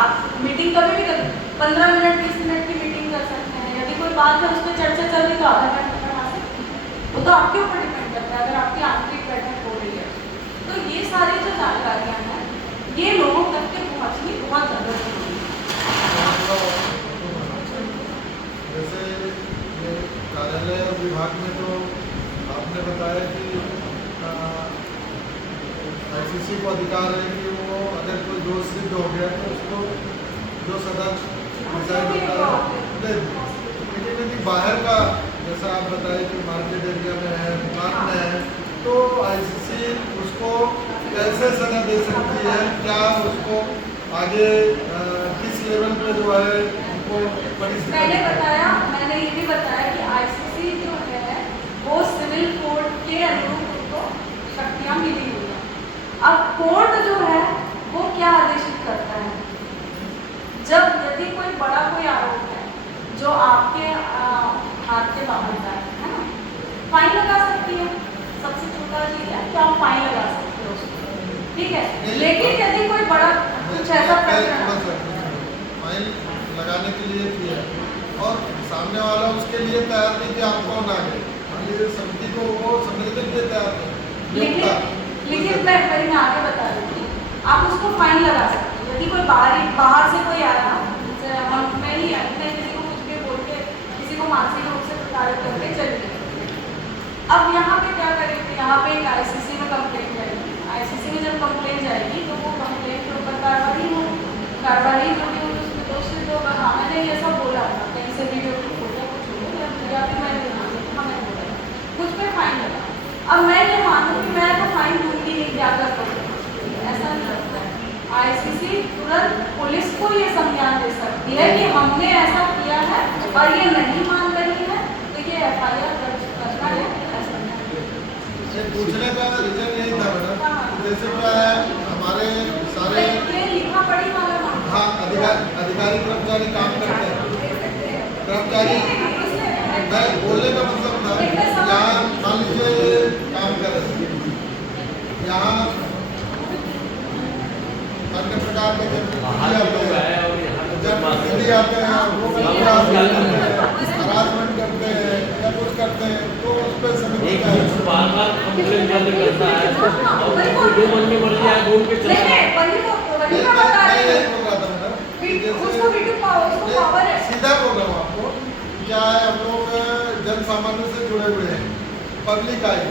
आप मीटिंग कभी भी कर 15 मिनट 20 मिनट की मीटिंग कर सकते हैं। यदि कोई बात है उस पर चर्चा चल रही तो आधा घंटा करा सकते हैं, वो तो आपके ऊपर डिपेंड करता है, अगर आपकी आंतरिक बैठक हो रही है। तो ये सारी जो जानकारियाँ हैं, ये लोगों तक के पहुँचनी बहुत ज़्यादा जरूरी है। जैसे ये कार्यालय और विभाग में तो आपने बताया कि आईसीसी को अधिकार है कि वो अगर कोई दोष सिद्ध हो गया तो उसको जो सदन डिसाइड होता है, लेकिन यदि बाहर का, जैसा आप बताए कि मार्केट एरिया में है, दुकान में है, तो आईसीसी उसको कैसे सजा दे सकती है? क्या उसको आगे किस लेवल पे जो है उनको मैंने ये भी बताया कि आईसीसी जो है वो सिविल कोड के अनुरूप उनको शक्तियाँ मिली हुई है। अब कोर्ट जो है वो क्या आदेशित करता है, जब यदि कोई बड़ा कोई आरोप है जो आपके हाथ के बाहर का है ना, फाइन लगा सकती है, सबसे छोटा चीज है कि आप फाइन लगा सकते हो उसको, ठीक है। लेकिन यदि कोई बड़ा कुछ ऐसा फाइन लगाने के लिए किया और सामने वाला उसके लिए तैयार नहीं कि आपको ना गए, समिति को वो समझने के लिए तैयार नहीं, लेकिन मैं आगे बता रही थी, आप उसको फाइन लगा सकते हो। यदि कोई बाहर से कोई आया, मैं ही किसी को कुछ भी बोल के किसी को मानसिक रूप से प्रताड़ित करके चली गई। अब यहाँ पे क्या करेंगे, यहाँ पे एक आईसीसी में कंप्लेंट जाएगी। आईसीसी में जब कंप्लेंट जाएगी तो वो कंप्लेंट के ऊपर कार्रवाई होगी, कार्रवाई जो भी होगी उसमें दोषी जो होगा, हाँ मैंने ये सब बोला था, कहीं से वीडियो क्लिप हो गया, कुछ हो गया, या फिर मैंने बोला कुछ पे फाइन आईसीसी तुरंत पुलिस को ये संज्ञान दे सकती है कि हमने ऐसा किया है और ये नहीं मान रही है, तो ये एफआईआर दर्ज करना है। ये पूछने का रीजन यही था मैडम, हाँ। जैसे क्या है हमारे सारे ये लिखा पढ़ी वाला मामला। हाँ अधिकारी कर्मचारी काम करते हैं। कर्मचारी मैं बोलने का मतलब था, यहाँ मान लीजिए काम कर रहे हैं, यहाँ अन्य प्रकार के जनप्रतिनिधि आते हैं, वो हरासमेंट करते हैं या कुछ करते हैं, तो उस पर समिति का बार-बार कंप्लेंट दर्ज करता है और उसको जो मन में मर जाए बोल के चला जाए। मैं यही बोल रहा था मैडम, सीधा बोल रहा हूँ आपको, क्या है हम लोग जन सामान्य से जुड़े हुए हैं, पब्लिक आई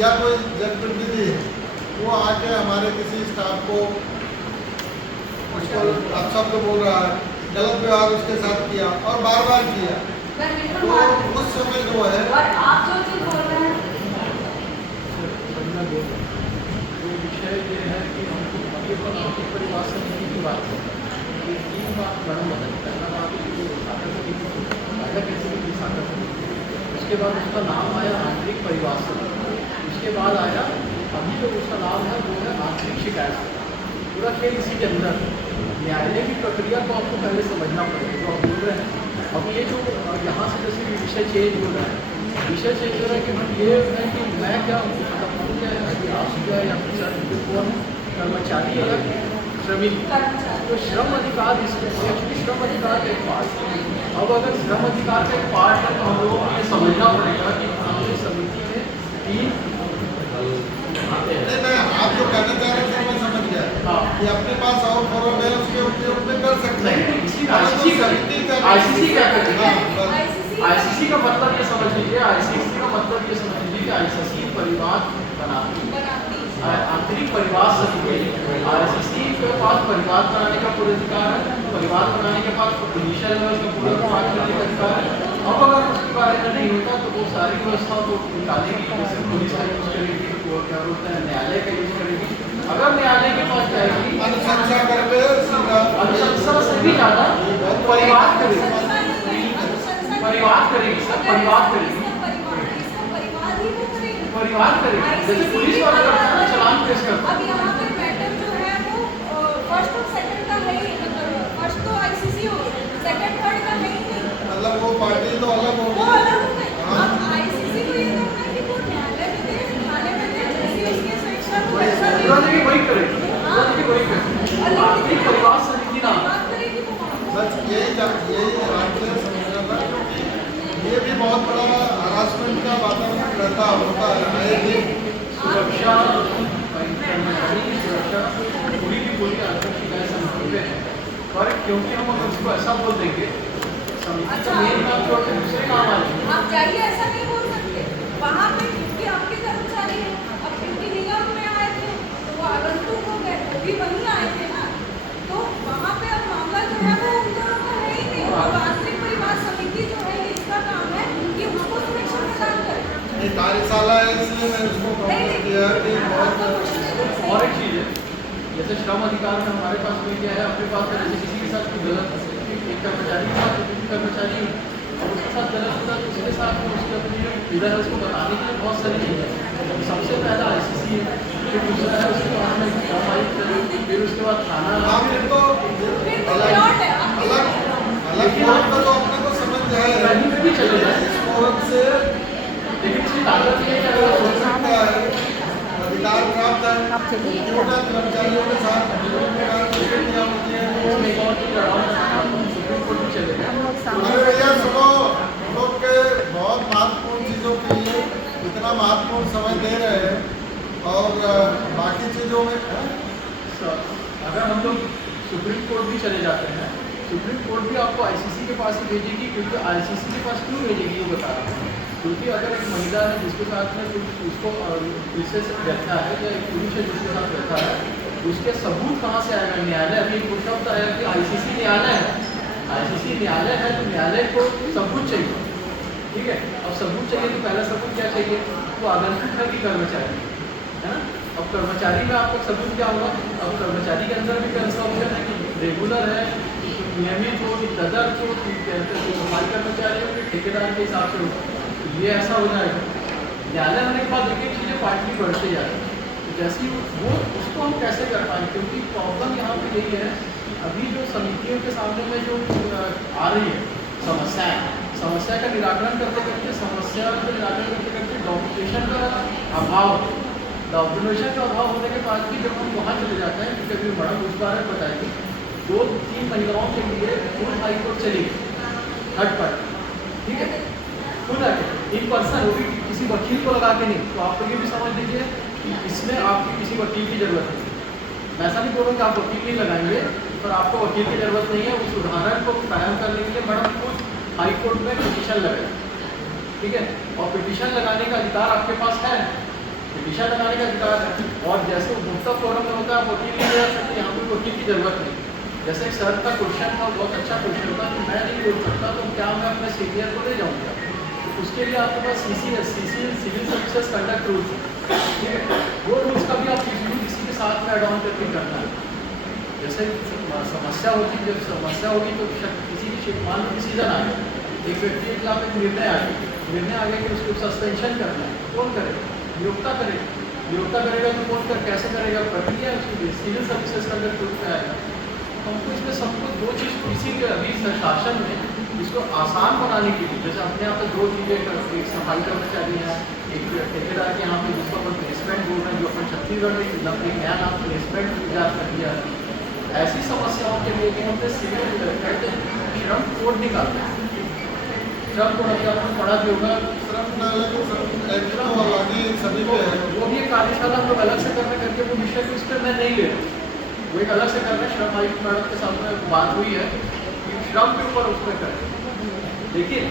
या कोई जनप्रतिनिधि है, वो आके हमारे किसी स्टाफ को उसको अपशब्द बोल रहा है, गलत व्यवहार उसके साथ किया और बार बार किया, तो उस समय जो है और आप जो चीज बोल रहे हैं विषय ये है कि हमको आगे बढ़ाने परिवार से की बात है। ये तीन बात मैडम बताई, पहला बात कैसे भी उसके बाद उसका नाम आया आंतरिक परिवार से, उसके बाद आया अभी जो उसका नाम है वो है आंतरिक शिकायत। पूरा खेल इसी के अंदर न्यायालय की प्रक्रिया को आपको पहले समझना पड़ेगा। जो आप बोल रहे हैं अब ये जो यहाँ से जैसे विषय चेंज हो रहा है, विषय चेंज हो रहा है कि हम ये है कि मैं क्या हूँ, आप जो है या कौन कर्मचारी या श्रमिक, तो श्रम अधिकार इसमें श्रम अधिकार का एक पार्ट है। अब अगर श्रम अधिकार का एक पार्ट है तो हम लोगों को ये समझना पड़ेगा कि कानूनी समिति में तीन नहीं, आप जो कहना चाह रहे थे मैं समझ गया कि अपने पास और फोरम है उसके उपयोग में कर सकते हैं। आईसीसी क्या करेगा? आईसीसी का मतलब ये समझ लीजिए, आईसीसी का मतलब ये समझ लीजिए कि आईसीसी परिवार बनाती है, आंतरिक परिवार समिति, आईसीसी के पास परिवार बनाने का पूरा अधिकार है, परिवार बनाने के बाद जुडिशियल लेवल का पूरा काम करने का अधिकार है। अब अगर उसके बारे में नहीं होता तो वो सारी व्यवस्था तो निकालेगी, जैसे पुलिस का यूज करेगी, तो क्या बोलते हैं न्यायालय का यूज करेगी। अगर न्यायालय के पास जाएगी अनुशंसा करके अनुशंसा से भी ज़्यादा परिवार करेगी, परिवार करेगी, सब परिवार करेगी, परिवार करेगी। जैसे पुलिस वाला करता है ना, चालान पेश करता है। अब यहाँ पे मैटर जो है वो फर्स्ट और सेकंड का है ही, मतलब फर्स्ट तो आईसीसी हो, सेकंड थर्ड का है ही नहीं, मतलब वो पार्टी तो अलग हो वो गई। अलग हो गई। अब आईसीसी को ये करना है कि वो न्यायालय में दे, थाने में दे, जैसी उसकी स्वेच्छा हो वैसा दे। वही करेगी, वही करेगी। आंतरिक परिवार समिति नाम बात करेगी वो वहाँ। बस यही आपसे समझना था, क्योंकि ये भी बहुत बड़ा हरासमेंट का वातावरण रहता होता है। सुरक्षा, कर्मचारी की सुरक्षा पूरी की पूरी आंतरिक शिकायत समिति पे है, पर क्योंकि हम अगर उसको ऐसा बोल देंगे समिति का मेन काम छोड़ के दूसरे काम आ जाएंगे। आप जाइए, ऐसा नहीं बोल सकते। वहाँ पे क्योंकि आपके कर्मचारी हैं, अब क्योंकि निगम में आए थे तो वो आगंतुक हो गए, वो भी वहीं आए थे ना, तो वहाँ पे अब मामला जो है वो उन दोनों का है ही नहीं। अब आंतरिक परिवार समिति जो है इसका काम है कि उसको सुरक्षा प्रदान करे। ये कार्यशाला है, इसलिए मैं उसको प्रमोट किया कि बहुत और एक चीज़ है, जैसे श्रम अधिकार में हमारे पास कोई क्या है, अपने पास जैसे किसी के साथ कोई गलत एक कर्मचारी के साथ दूसरी कर्मचारी और उसके साथ गलत होता है, उसके साथ में उसके अपनी पीड़ा है उसको बताने के लिए बहुत सारी चीज़ें हैं। सबसे पहला आईसीसी है, फिर दूसरा है उसके बाद में श्रम आयुक्त है, फिर उसके बाद थाना है। फिर तो अलग अलग फोरम का तो अपने को समझ जाए, कहीं पे भी चले जाए, इस फोरम से लेकिन इसकी ताकत ये है कि अगर हो सकता है अधिकार प्राप्त है, छोटा कर्मचारियों के साथ किया होती है। उसमें एक और चीज़ सुप्रीम कोर्ट भी चले गए। अरे भैया सुनो, हम लोग के बहुत महत्वपूर्ण चीज़ों के लिए इतना महत्वपूर्ण समय दे रहे हैं और बाकी चीज़ों में अगर हम लोग सुप्रीम कोर्ट भी चले जाते हैं, सुप्रीम कोर्ट भी आपको आईसीसी के पास ही भेजेगी, क्योंकि आईसीसी के पास क्यों भेजेगी ये बता रहा हूँ। क्योंकि अगर एक महिला है जिसके साथ में उसको विशेष रहता है या एक पुरुष है जिसके साथ रहता है, उसके सबूत कहाँ से आएगा? न्यायालय। अभी एक शब्द आया कि आईसीसी न्यायालय है, आईसीसी न्यायालय है तो न्यायालय को सबूत चाहिए, ठीक है। अब सबूत चाहिए तो पहला सबूत क्या चाहिए? वो आगंतुक है कि कर्मचारी है ना। अब कर्मचारी में आपका सबूत क्या होगा? अब कर्मचारी के अंदर भी कंसर्वेशन है कि रेगुलर है, नियमित हो, कि तदर्थ हो, कि सफाई कर्मचारी हो, कि ठेकेदार के हिसाब से हो। ये ऐसा हो जाएगा। न्यायालय होने के बाद देखिए चीज़ें पार्टली बढ़ते जा रही है। तो जैसे वो उसको हम कैसे कर पाएँ? क्योंकि प्रॉब्लम यहाँ पे यही है कि अभी जो समितियों के सामने में जो आ रही है समस्या का निराकरण करते करते डॉक्यूमेंटेशन का अभाव होने के बाद भी जब हम वहाँ चले जाते हैं, क्योंकि अभी मैडम उस बारे में बताएंगे, 2-3 महिलाओं के लिए फुल हाई कोर्ट चली थर्ड पार्टी, ठीक है, खुद आके इन पर्सन होगी, किसी वकील को लगा के नहीं। तो आप ये भी समझ लीजिए कि इसमें आपकी किसी वकील की जरूरत नहीं। मैं ऐसा नहीं बोल रहा कि आप वकील नहीं लगाएंगे, पर आपको वकील की जरूरत नहीं है। उस उदाहरण को कायम करने के लिए मैडम खुद हाई कोर्ट में पिटीशन लगाए, ठीक है, और पिटीशन लगाने का अधिकार आपके पास है, पिटीशन लगाने का अधिकार है। और जैसे उपभोक्ता फोरम में होता है, आप वकील नहीं लगा सकते, यहाँ कोई वकील की जरूरत नहीं। जैसे एक सर का क्वेश्चन था, बहुत अच्छा क्वेश्चन था कि मैं नहीं बोल सकता तो क्या मैं अपने सीनियर को ले जाऊँगा? तो उसके लिए आपके पास CCS civil services conduct rules, ठीक है, वो रूल्स का भी आप इसी के साथ में एड ऑन करके करना है। जैसे समस्या होगी तो किसी की मान लो डिसीजन आ गया, एक व्यक्ति के खिलाफ एक निर्णय आ गया कि उसको सस्पेंशन करना है, कौन करेगा? नियोक्ता करेगा तो कौन कैसे करेगा? प्रक्रिया उसकी सिविल सर्विसेज कंडक्ट रूल में आएगा। हमको इसमें सब कुछ 2 चीज़ इसी के अभी शासन में इसको आसान बनाने के लिए, जैसे अपने यहाँ पे 2 चीज़ें, एक सफाई कर्मचारी है, एक ठेकेदार के यहाँ पे जिसको अपन प्लेसमेंट बोल रहे हैं, जो अपन छत्तीसगढ़ में एक नया नाम प्लेसमेंट इजाद कर दिया है। ऐसी समस्याओं के लिए भी हमने सिविल श्रम कोड निकालना है। श्रम कोड अभी आपने पढ़ा भी होगा, सभी पे है। वो भी एक कार्यशाला हम लोग अलग से करके वो विषय को इस पर मैं नहीं ले रहा, वो एक अलग से करना। श्रम आयुक्त मैडम के साथ में बात हुई है कि श्रम के ऊपर उसमें करें। लेकिन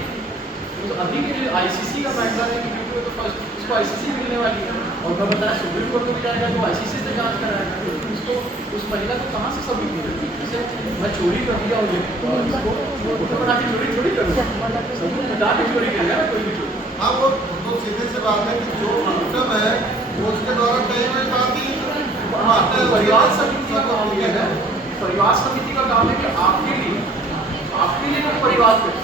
तो अभी के लिए ICC का मैटर है कि क्योंकि तो फर्स्ट उसको ICC मिलने वाली है, और मैं बताया सुप्रीम कोर्ट में भी जाएगा तो ICC से जांच कराएगा, तो उसको उस महिला को कहाँ से सबूत मिलेगी? जैसे मैं चोरी कर दिया और इसको फोटो बना के चोरी थोड़ी करूँगा, सबूत बता के चोरी करेगा ना कोई भी चोरी। हाँ, वो तो सीधे से बात है कि जो सिस्टम है वो उसके द्वारा कई बार बात ही परिवार समिति का काम यह है, परिवार समिति का काम है कि आपके लिए कोई परिवार करे,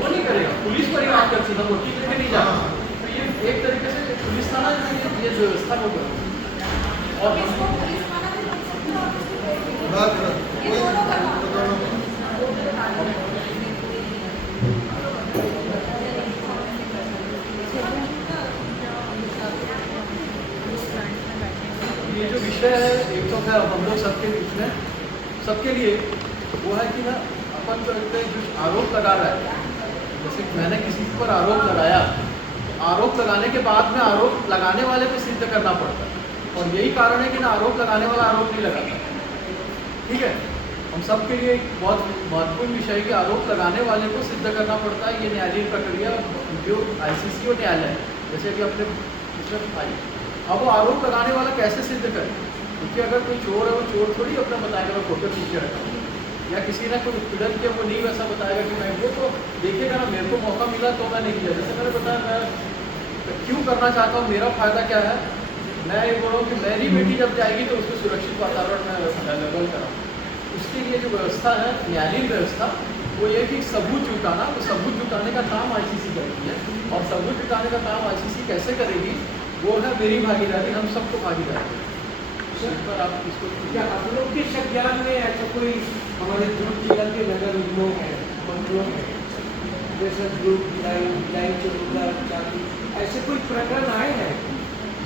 वो नहीं करेगा, पुलिस परिवार करती है, वकील लेके नहीं जाता। तो ये एक तरीके से पुलिस थाना ये व्यवस्था को करो। और ये जो विषय है, एक तो खैर हम लोग सबके बीच में सबके लिए वो है कि ना अपन जो आरोप लगा रहा है, जैसे मैंने किसी पर आरोप लगाया, आरोप लगाने के बाद में आरोप लगाने वाले को सिद्ध करना पड़ता है, और यही कारण है कि ना आरोप लगाने वाला आरोप नहीं लगाता, ठीक है। हम सब के लिए एक बहुत महत्वपूर्ण विषय है कि आरोप लगाने वाले को सिद्ध करना पड़ता है। ये न्यायालयीन प्रक्रिया जो ICC और न्यायालय है, जैसे कि अपने इसमें आई। अब वो आरोप लगाने वाला कैसे सिद्ध करे? क्योंकि अगर कोई चोर है, वो चोर थोड़ी अपना बताएगा मैं फोटो खींच के रखा हूँ, या किसी ने कोई उत्पीड़न किया वो नहीं वैसा बताएगा कि मैं, वो तो देखेगा ना मेरे को मौका मिला तो मैंने किया। जैसे मैंने बताया मैं क्यों करना चाहता हूँ, मेरा फ़ायदा क्या है, मैं ये बोल रहा हूँ कि मेरी बेटी जब जाएगी तो उसको सुरक्षित वातावरण में अवेलेबल कराऊँ। उसके लिए जो व्यवस्था है, न्यायालयीन व्यवस्था, वो ये कि सबूत जुटाना, तो सबूत जुटाने का काम ICC करती है, और सबूत जुटाने का काम ICC कैसे करेगी, वो है मेरी भागीदारी, हम सबको भागीदारी। इस पर आप इसको क्या आप लोग के संज्ञान में ऐसा कोई हमारे दूध जिला के नगर उद्योग है, मंडलों है, जैसे दूध लाई चलूंगा चालू, ऐसे कोई प्रकरण आए हैं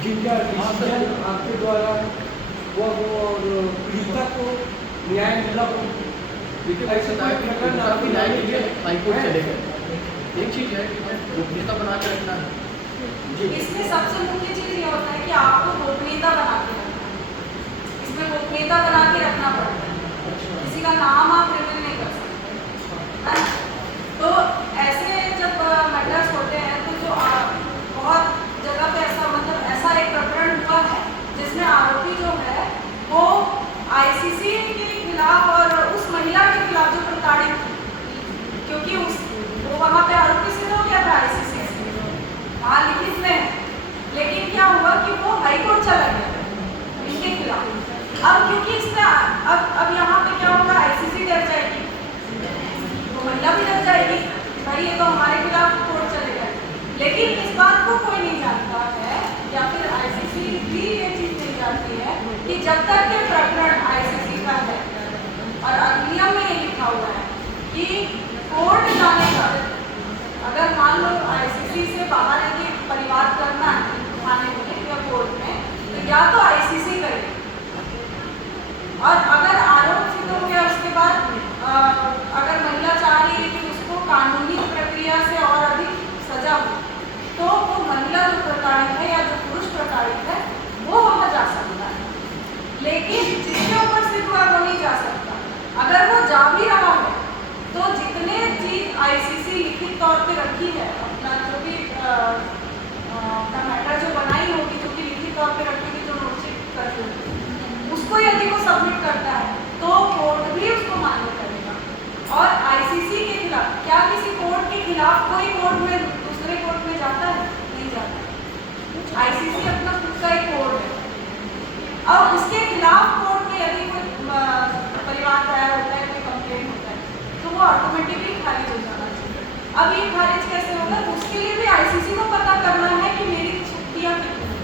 जिनका डिसीजन आपके द्वारा वो पीड़िता को न्याय मिला हो? ऐसे कोई प्रकरण आपकी न्याय के लिए हाईकोर्ट चले गए। एक चीज़ है कि गोपनीयता बना के रखना है। इसमें सबसे मुख्य चीज़ ये होता है कि आपको गोपनीयता बना के रखना है, इसमें गोपनीयता बना के रखना पड़ता है, किसी का नाम आप रिवील नहीं कर सकते, है ना? तो ऐसे जब मैटर्स होते हैं तो जो बहुत जगह पे ऐसा एक प्रकरण हुआ है जिसमें आरोपी जो है वो ICC के खिलाफ और उस महिला के खिलाफ जो प्रताड़ित थी, क्योंकि वो वहाँ पे आरोपी सिद्ध हो गया था ICC से, वहाँ लिखित में है। लेकिन क्या हुआ कि वो हाईकोर्ट चला गया, अब क्योंकि इसमें अब यहाँ पे क्या होगा, आईसीसी डर जाएगी, तो महिला भी डर जाएगी, भाई ये तो हमारे खिलाफ कोर्ट चलेगा। लेकिन इस बात को कोई नहीं जानता है, या फिर आईसीसी भी ये चीज़ नहीं जानती है कि जब तक ये प्रकरण आईसीसी का है और अधिनियम में ये लिखा हुआ है कि कोर्ट जाने का, अगर मान लो आईसीसी से बाहर यदि परिवाद करना है थाने में या कोर्ट में, तो या तो आईसीसी करे, और अगर आरोप सिद्ध हो गया उसके बाद अगर महिला चाह रही है कि उसको कानूनी प्रक्रिया से और अधिक सजा हो, तो वो महिला जो प्रताड़ित है या जो पुरुष प्रताड़ित है वो वहाँ जा सकता है। लेकिन जिसके ऊपर सिद्ध हुआ वो नहीं जा सकता। अगर वो जा भी रहा है तो जितने चीज आईसीसी लिखित तौर पे रखी है, अपना जो भी मैटर जो बनाई होगी, जो कि लिखित तौर पे रखी होगी, जो नोटिस करती होगी, उसको यदि वो सबमिट करता है तो कोर्ट भी उसको मान्य करेगा। और आईसीसी के खिलाफ क्या किसी कोर्ट के खिलाफ कोई कोर्ट में दूसरे कोर्ट में जाता है? नहीं जाता। आईसीसी अपना खुद का एक कोर्ट है, और उसके खिलाफ कोर्ट में यदि कोई परिवार दायर होता है, कोई कंप्लेंट होता है, तो वो ऑटोमेटिकली खारिज हो जाना चाहिए। अब ये खारिज कैसे होगा? तो उसके लिए भी आईसीसी को पता करना है कि मेरी छुट्टियाँ कितनी हैं।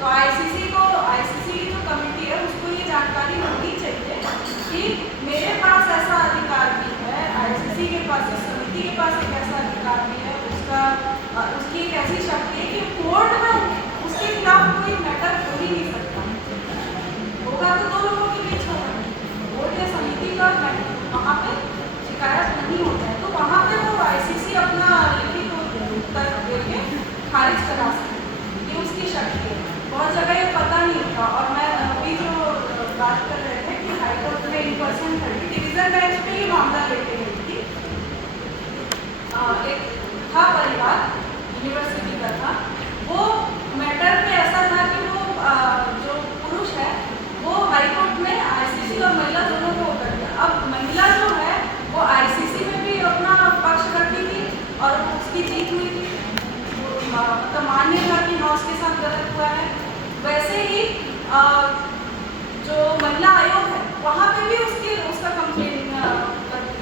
तो आईसीसी की जो कमेटी है उसको ये जानकारी होनी चाहिए कि मेरे पास ऐसा अधिकार भी है, आईसीसी के पास, इस समिति के पास एक ऐसा अधिकार भी है, उसकी एक ऐसी शक्ति है कि कोर्ट में उसके खिलाफ कोई मैटर हो ही नहीं सकता। होगा तो दो लोगों के बीच होगा, कोर्ट या समिति का वहाँ पे शिकायत नहीं होता है, तो वहाँ पे वो आईसीसी अपना लिखित उत्तर देके खारिज करा सकते हैं, ये उसकी शक्ति है। बहुत जगह ये पता नहीं होता। और मैं अभी जो बात कर रहे थे कि हाईकोर्ट में इन पर्सन खड़ी डिवीजन बेंच पे ये मामला लेके गई थी, एक था परिवार यूनिवर्सिटी का था, वो मैटर में ऐसा था कि वो जो पुरुष है वो हाईकोर्ट में आईसीसी और महिला दोनों को कर दिया। अब महिला जो है वो आईसीसी में भी अपना पक्ष रखी थी और उसकी जीत हुई थी, मतलब मान्य था कि हाँ उसके साथ गलत हुआ है। वैसे ही जो महिला आयोग है वहाँ पे भी उसका कंप्लेन कर दी,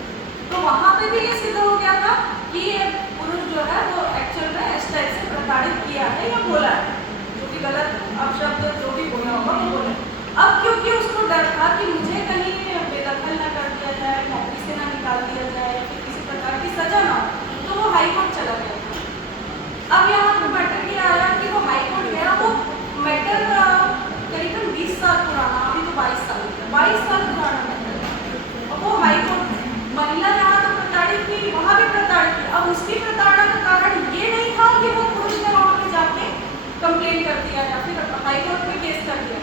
तो वहाँ पे भी ये सिद्ध हो गया था कि ये पुरुष जो है वो एक्चुअल में इस टाइप से प्रताड़ित किया है या बोला है, जो कि गलत अपशब्द जो भी बोला होगा वो बोला। अब क्योंकि उसको डर था कि मुझे कहीं बेदखल ना कर दिया जाए, नौकरी से ना निकाल दिया जाए, या किसी प्रकार की सजा ना हो, तो वो हाईकोर्ट चला गया था। अब यहाँ पर मैटर ये आया कि वो हाईकोर्ट गया, वो मैटर करीबन 20 साल पुराना, अभी तो 22 साल 22 साल पुराना मैटर। अब वो हाईकोर्ट महिला यहाँ तो प्रताड़ित थी, वहाँ भी प्रताड़ित थी। अब उसकी प्रताड़ना का कारण ये नहीं था कि वो पुरुष ने वहाँ पे जाके कंप्लेन कर दिया या फिर हाईकोर्ट में केस कर दिया,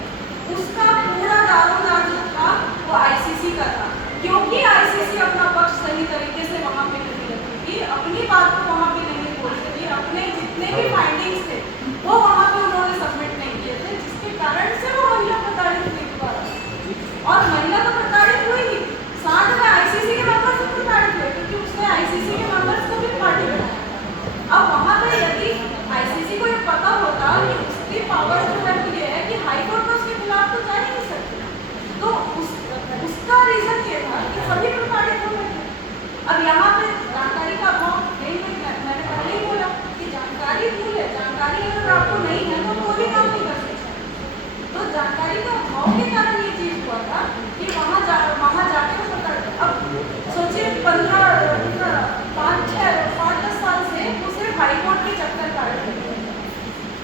उसका पूरा दारोमदार जो था वो आईसीसी का था, क्योंकि आईसीसी अपना पक्ष सही तरीके से वहाँ पे नहीं रखी थी, अपनी बात को वहाँ पे नहीं बोलती थी, अपने जितने भी फाइंडिंग्स थे वो वहाँ पे उन्होंने सबमिट नहीं किए थे, जिसके कारण से वो महिला प्रताड़ित हुई दोबारा। और महिला तो प्रताड़ित हुई थी, साथ में आईसीसी के मेंबर्स भी प्रताड़ित हुए, क्योंकि उसने आईसीसी के मेंबर्स को भी पार्टी बनाया था। अब वहाँ पे यदि आईसीसी को ये पता होता कि उसकी पावर जो है वो ये है कि हाईकोर्ट में उसके खिलाफ तो जा ही नहीं सकते, तो उसका रीजन ये था कि सभी प्रताड़ित हो गए थे। अब यहाँ पे जानकारी का अभाव नहीं, मैंने पहले ही बोला कि जानकारी भूल है, जानकारी अगर आपको नहीं है तो कोई भी काम नहीं कर सकता। तो जानकारी का अभाव के कारण ये चीज हुआ था कि वहाँ जाके वो पता। अब सोचिए 5-10 साल से वो सिर्फ हाईकोर्ट के चक्कर काट रहे थे,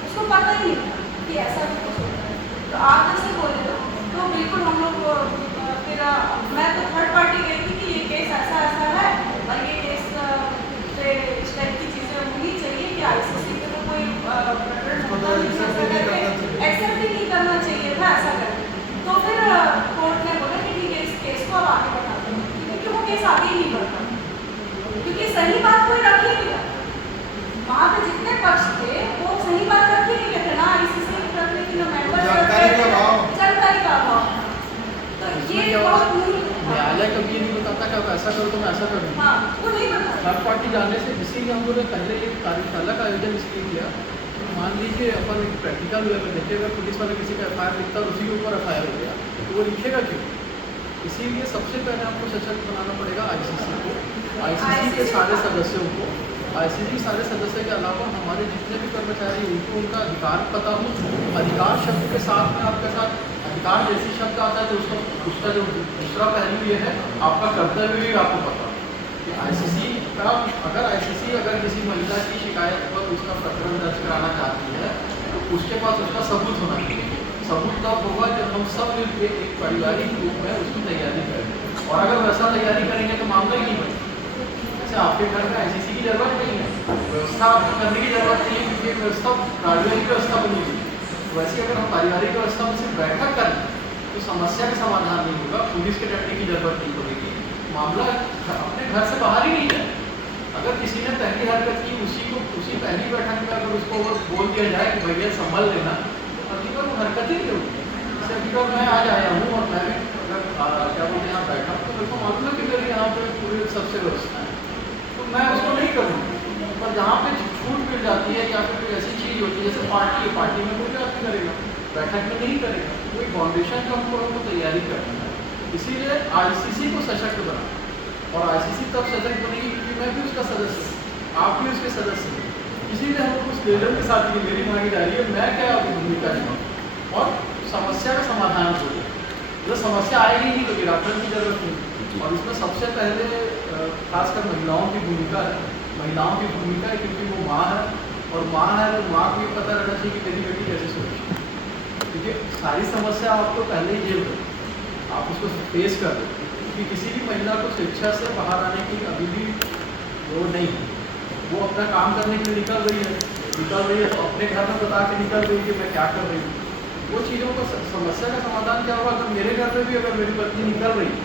उसको पता ही नहीं था कि ऐसा भी कुछ होता है। तो आप जैसे बोले तो बिल्कुल हम लोग फिर मैं तो थर्ड पार्टी गई थी कि ये केस ऐसा है और ये केस पे इस टाइप की चीज़ें होनी चाहिए कि आईसीसी पे तो कोई एक्सेप्ट ही नहीं करना चाहिए था ऐसा करके। तो फिर कोर्ट ने बोला कि ठीक है इस केस को अब आगे बढ़ाते हैं, क्योंकि वो केस आगे ही नहीं बढ़ता, क्योंकि सही बात कोई रख ही नहीं रहा। वहाँ पे जितने पक्ष थे वो सही बात रख ही नहीं रहे, ना आईसीसी रख रही थी, ना मेंबर जानकारी का अभाव। तो ये बहुत न्यायालय कभी ये नहीं बताता कि आप ऐसा करो तो मैं ऐसा करूँ। हाँ, वो नहीं बताता। थर्ड पार्टी जाने से इसीलिए हम लोगों ने पहले एक कार्यशाला का आयोजन इसलिए किया। मान लीजिए अपन एक प्रैक्टिकल वे में देखिए, अगर पुलिस वाले किसी का एफआईआर लिखता है और उसी के ऊपर एफआईआर हो गया, तो वो लिखेगा क्यों? इसीलिए सबसे पहले आपको सशक्त बनाना पड़ेगा आईसीसी को, आईसीसी के सारे सदस्यों को। आईसीसी सारे सदस्य के अलावा हमारे जितने भी कर्मचारी उनको उनका अधिकार पता हो। अधिकार शब्द के साथ में आपके साथ अधिकार जैसी शब्द आता है तो उसका जो दूसरा पहलू ये है आपका कर्तव्य भी आपको पता कि आईसीसी का अगर किसी महिला की शिकायत पर उसका प्रकरण दर्ज कराना चाहती है तो उसके पास उसका सबूत होना चाहिए। सबूत तब होगा जब हम सब मिलकर एक पारिवारिक रूप में उसकी तैयारी करें, और अगर वैसा तैयारी करेंगे तो मामला ही नहीं बनेगा। जैसे आपके घर में आईसीसी की जरूरत नहीं है, व्यवस्था करने की जरूरत नहीं है क्योंकि व्यवस्था पारिवारिक व्यवस्था बनी हुई है। वैसे अगर हम पारिवारिक व्यवस्था में सिर्फ बैठक करें तो समस्या का समाधान नहीं होगा, पुलिस के डरने की जरूरत नहीं पड़ेगी, मामला अपने घर से बाहर ही नहीं जाए। अगर किसी ने पहली हरकत की उसी पहली बैठक में अगर उसको बोल दिया जाए कि भैया संभल लेना, तो अगली बार वो हरकत ही नहीं होगी। जैसे अभी बार मैं आज आया हूँ और मैं भी अगर क्या बोलते हैं यहाँ बैठा तो मेरे को मालूम है कि मेरे यहाँ पे पूरी सबसे व्यवस्था है, तो मैं उसको नहीं करूँगा। पर जहाँ पे छूट मिल जाती है या फिर कोई ऐसी चीज़ होती है जैसे पार्टी में कोई आदमी करेगा, बैठक में नहीं करेगा, कोई फाउंडेशन जो हमको तैयारी करना है। इसीलिए आईसीसी को सशक्त बना, और आईसीसी तब सशक्त बनेगी क्योंकि मैं भी उसका सदस्य हूँ, आप भी उसके सदस्य हैं। इसीलिए हम लोग उस लेजर के साथ ये मेरी भागीदारी है, मैं क्या भूमिका निभाऊँ और समस्या का समाधान हो जाए। जब समस्या आएगी नहीं तो गिरावट की जरूरत नहीं, और इसमें सबसे पहले खासकर महिलाओं की भूमिका है। महिलाओं की भूमिका है क्योंकि वो माँ है, और माँ है तो माँ को भी पता रहना चाहिए कि मेरी बेटी कैसे सुरक्षित है, क्योंकि सारी समस्या आपको पहले ही झेल रही, आप उसको फेस कर दो। क्योंकि किसी भी महिला को शिक्षा से बाहर आने की अभी भी वो नहीं है, वो अपना काम करने के लिए निकल रही है तो अपने घर में बता के निकल रही है कि मैं क्या कर रही हूँ। वो चीज़ों का समस्या का समाधान क्या होगा? अगर मेरे घर में भी अगर मेरी पत्नी निकल रही है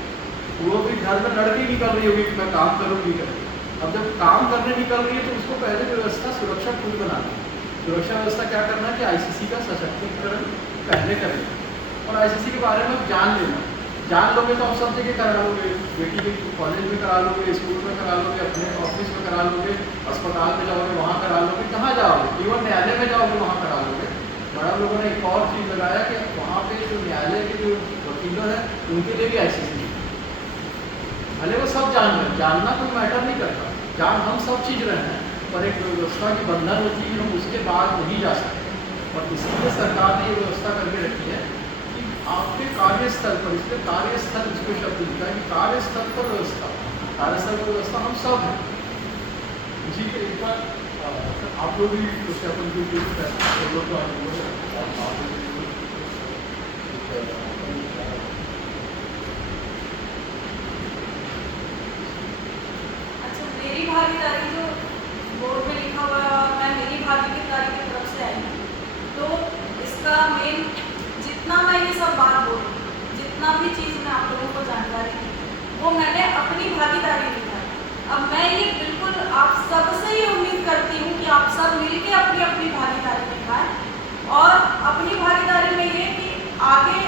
वो भी घर में लड़के निकल रही होगी कि मैं काम करूँगी करके। अब जब काम करने निकल रही है तो उसको पहले व्यवस्था सुरक्षा खुद बनानी है। सुरक्षा व्यवस्था क्या करना है कि आईसीसी का सशक्तिकरण पहले करें, और आईसीसी के बारे में जान लेना। जान लोगे तो आप सब जगह करा लोगे, बेटी के कॉलेज में करा लोगे, स्कूल में करा लोगे, अपने ऑफिस में करा लोगे, अस्पताल में जाओगे वहाँ करा लोगे, कहाँ जाओगे, इवन न्यायालय में जाओगे वहाँ करा लोगे। बड़ा लोगों ने एक और चीज़ लगाया कि वहाँ पे जो न्यायालय के जो वकीलों हैं उनके लिए भी आईसीसी, भले वो सब जान रहे, जानना कोई मैटर नहीं करता, जान हम सब चीज़ रहे हैं, पर एक व्यवस्था की बंधन होती है, हम उसके बाद नहीं जा सकते। और इसीलिए सरकार ने ये व्यवस्था करके रखी है कि आपके कार्यस्थल पर, इसलिए कार्यस्थल इसको शब्द लिखा है कि कार्यस्थल पर व्यवस्था, कार्यस्थल पर व्यवस्था हम सब हैं। इसी के एक बार आप लोग भी कुछ अपन अच्छा, मेरी भागीदारी जो बोर्ड में लिखा हुआ है, मैं मेरी भागीदारी की तरफ से आई हूँ, तो इसका मेन जितना मैं ये सब बात बोली, जितना भी चीज़ मैं आप लोगों को जानकारी दी, वो मैंने अपनी भागीदारी लिखा है। अब मैं ये बिल्कुल आप सबसे ये उम्मीद करती हूँ कि आप सब मिलके अपनी अपनी भागीदारी निभाएं, और अपनी भागीदारी में ये कि आगे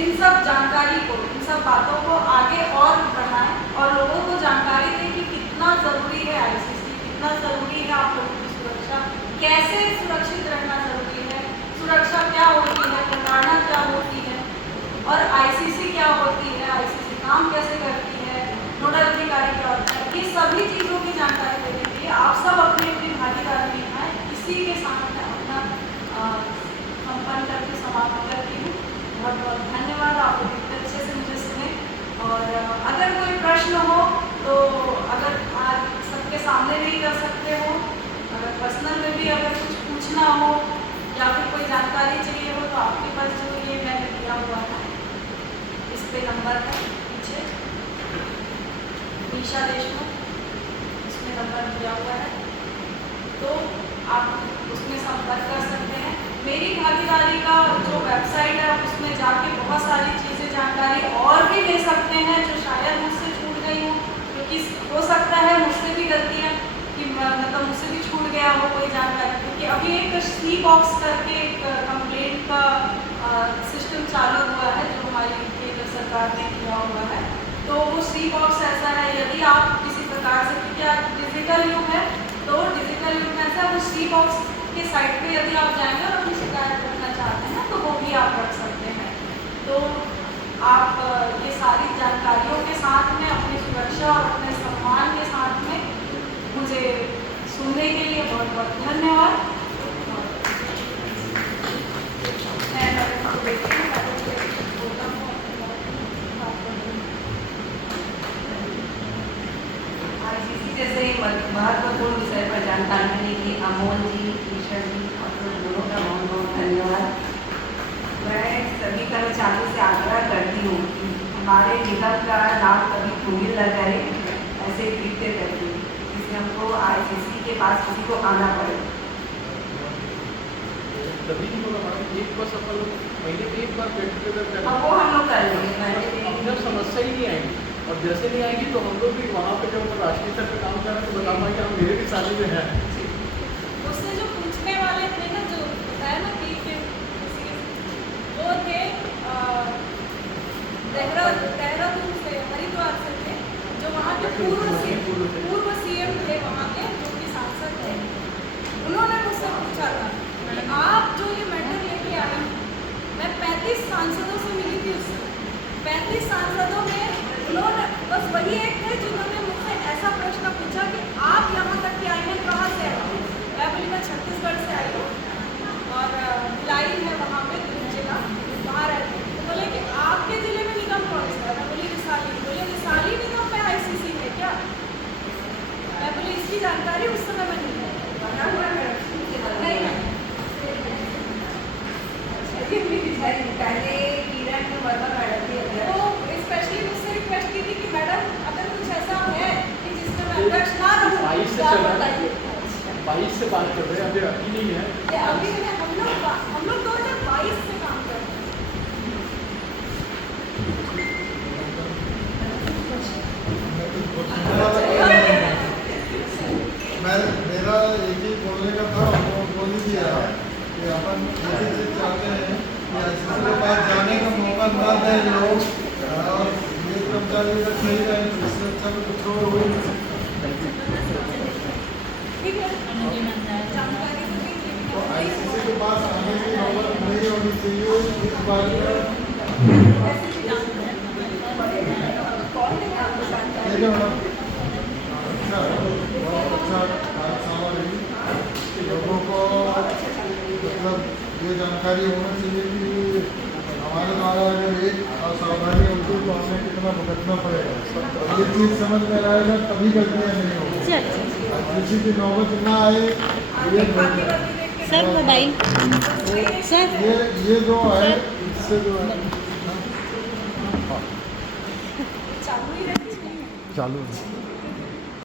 इन सब जानकारी को, इन सब बातों को आगे और बढ़ाएं, और लोगों को जानकारी दें कि कितना ज़रूरी है आईसीसी, कितना ज़रूरी है आप लोगों की सुरक्षा, कैसे सुरक्षित रहना ज़रूरी है, सुरक्षा क्या होती है, प्रताड़ना क्या होती है, और आईसीसी क्या होती है, आईसीसी काम कैसे करती है, नोडल अधिकारी क्या होता है, ये सभी चीज़ों की जानकारी देने के लिए आप सब अपनी अपनी भागीदारी निभाएं। इसी के साथ मैं अपना संपन्न करके समाप्त करती हूँ। बहुत बहुत धन्यवाद, आप लोग इतने अच्छे से मुझे सुने, और अगर कोई प्रश्न हो तो अगर आज सबके सामने नहीं कर सकते हो, अगर पर्सनल में भी अगर कुछ पूछना हो या फिर कोई जानकारी चाहिए हो, तो आपके पास जो ये मैंने दिया हुआ है इस पे नंबर है पीछे, ईशा देशमुख, इसमें नंबर दिया हुआ है, तो आप उसमें संपर्क कर सकते हैं। मेरी भागीदारी का जो वेबसाइट है उसमें जाके बहुत सारी चीज़ें, जानकारी और भी ले सकते हैं जो शायद मुझसे छूट गई हो, क्योंकि हो सकता है मुझसे भी गलती है कि मतलब मुझसे भी छूट गया हो कोई जानकारी, क्योंकि अभी एक सी बॉक्स करके एक कंप्लेंट का सिस्टम चालू हुआ है जो हमारी केंद्र सरकार ने किया हुआ है। तो वो सी बॉक्स ऐसा है, यदि आप किसी प्रकार से, क्योंकि डिजिटल युग है, तो डिजिटल युग में ऐसा वो सी बॉक्स के साइट पे यदि आप जाएंगे और अपनी शिकायत रखना चाहते हैं तो वो भी आप रख सकते हैं। तो आप ये सारी जानकारियों के साथ में अपनी सुरक्षा और अपने सम्मान के साथ में मुझे सुनने के लिए बहुत बहुत धन्यवाद। मैं मैडम को देखती हूँ, मैडम को बोलता हूँ आईसीसी जैसे महत्वपूर्ण विषय पर जानकारी देने के लिए अमोल जी, ईश्वर जी और दोनों का बहुत बहुत धन्यवाद। मैं सभी कर्मचारियों से आग्रह करती हूँ कि हमारे निगम का नाम कभी धूमिल न करे, ऐसे कृत्य करके जिससे हमको आईसीसी के पास किसी को आना पड़े। तभी नहीं होगा मैडम, एक बस अपन लोग महीने में एक बार गेट टुगेदर करें। अब वो हम लोग कर लेंगे। अब जब समस्या ही नहीं आएगी और जैसे नहीं आएगी तो हम लोग भी वहाँ पे जब राष्ट्रीय स्तर पर काम कर रहे हैं तो बता पाएंगे कि हम मेरे भी शादी में हैं। उससे जो पूछने वाले थे ना, जो बताया ना कि वो थे देहरादून से, हरिद्वार से थे, जो वहाँ के पूर्व सीएम थे वहाँ के, जो कि सांसद थे। उन्होंने मुझसे पूछा था कि आप जो ये मैटर लेके आई, मैं 35 सांसदों से मिली थी उससे। 35 सांसदों में उन्होंने बस वही एक थे जिन्होंने मुझसे ऐसा प्रश्न पूछा कि आप यहाँ तक की आई हैं, कहाँ से आई? मैं बोली मैं छत्तीसगढ़ से आई हूँ और भिलाई है वहाँ पे जिला, वहाँ रहती हूँ। तो बोले कि आपके ज़िले में निगम कौन सा है? मैं बोली रिसाली। बोले रिसाली निगम में आईसीसी है क्या? मैं बोली इसकी जानकारी उस समय में नहीं है। पहले किरण वर्मा मैडम थी अध्यक्ष। तो स्पेशली मुझसे रिक्वेस्ट की थी कि मैडम अगर कुछ ऐसा है कि जिसमें मैं अध्यक्ष ना रहूं, 22 से तो आप चल रहा बताइए। है, 22 से बात कर रहे हैं, अभी अभी नहीं है। ये अभी में हम लोग 2022 से काम कर रहे हैं। मैं मेरा एक ही बोलने का था, वो बोल ही दिया कि अपन ये चीज़ चाहते हैं कि आईसीसी के पास जाने का मौका ना दें लोग, और ये कर्मचारी अगर सही रहे तो इससे अच्छा तो कुछ और हो ही नहीं सकता। ठीक है, जानकारी तो दी थी। तो आईसीसी के पास आने की नौबत नहीं होनी चाहिए इस बारे में। ठीक है मैडम, अच्छा बहुत अच्छा कार्यशाला रही। लोगों को मतलब ये जानकारी होना चाहिए कि हमारे द्वारा अगर एक असावधानी होती तो हमें कितना भुगतना पड़ेगा। ये चीज़ समझ में आएगा तभी गलतियाँ नहीं होगी, किसी की नौबत ना आए। सर मोबाइल सर ये जो है इससे जो है चालू ही रहती है। चालू है।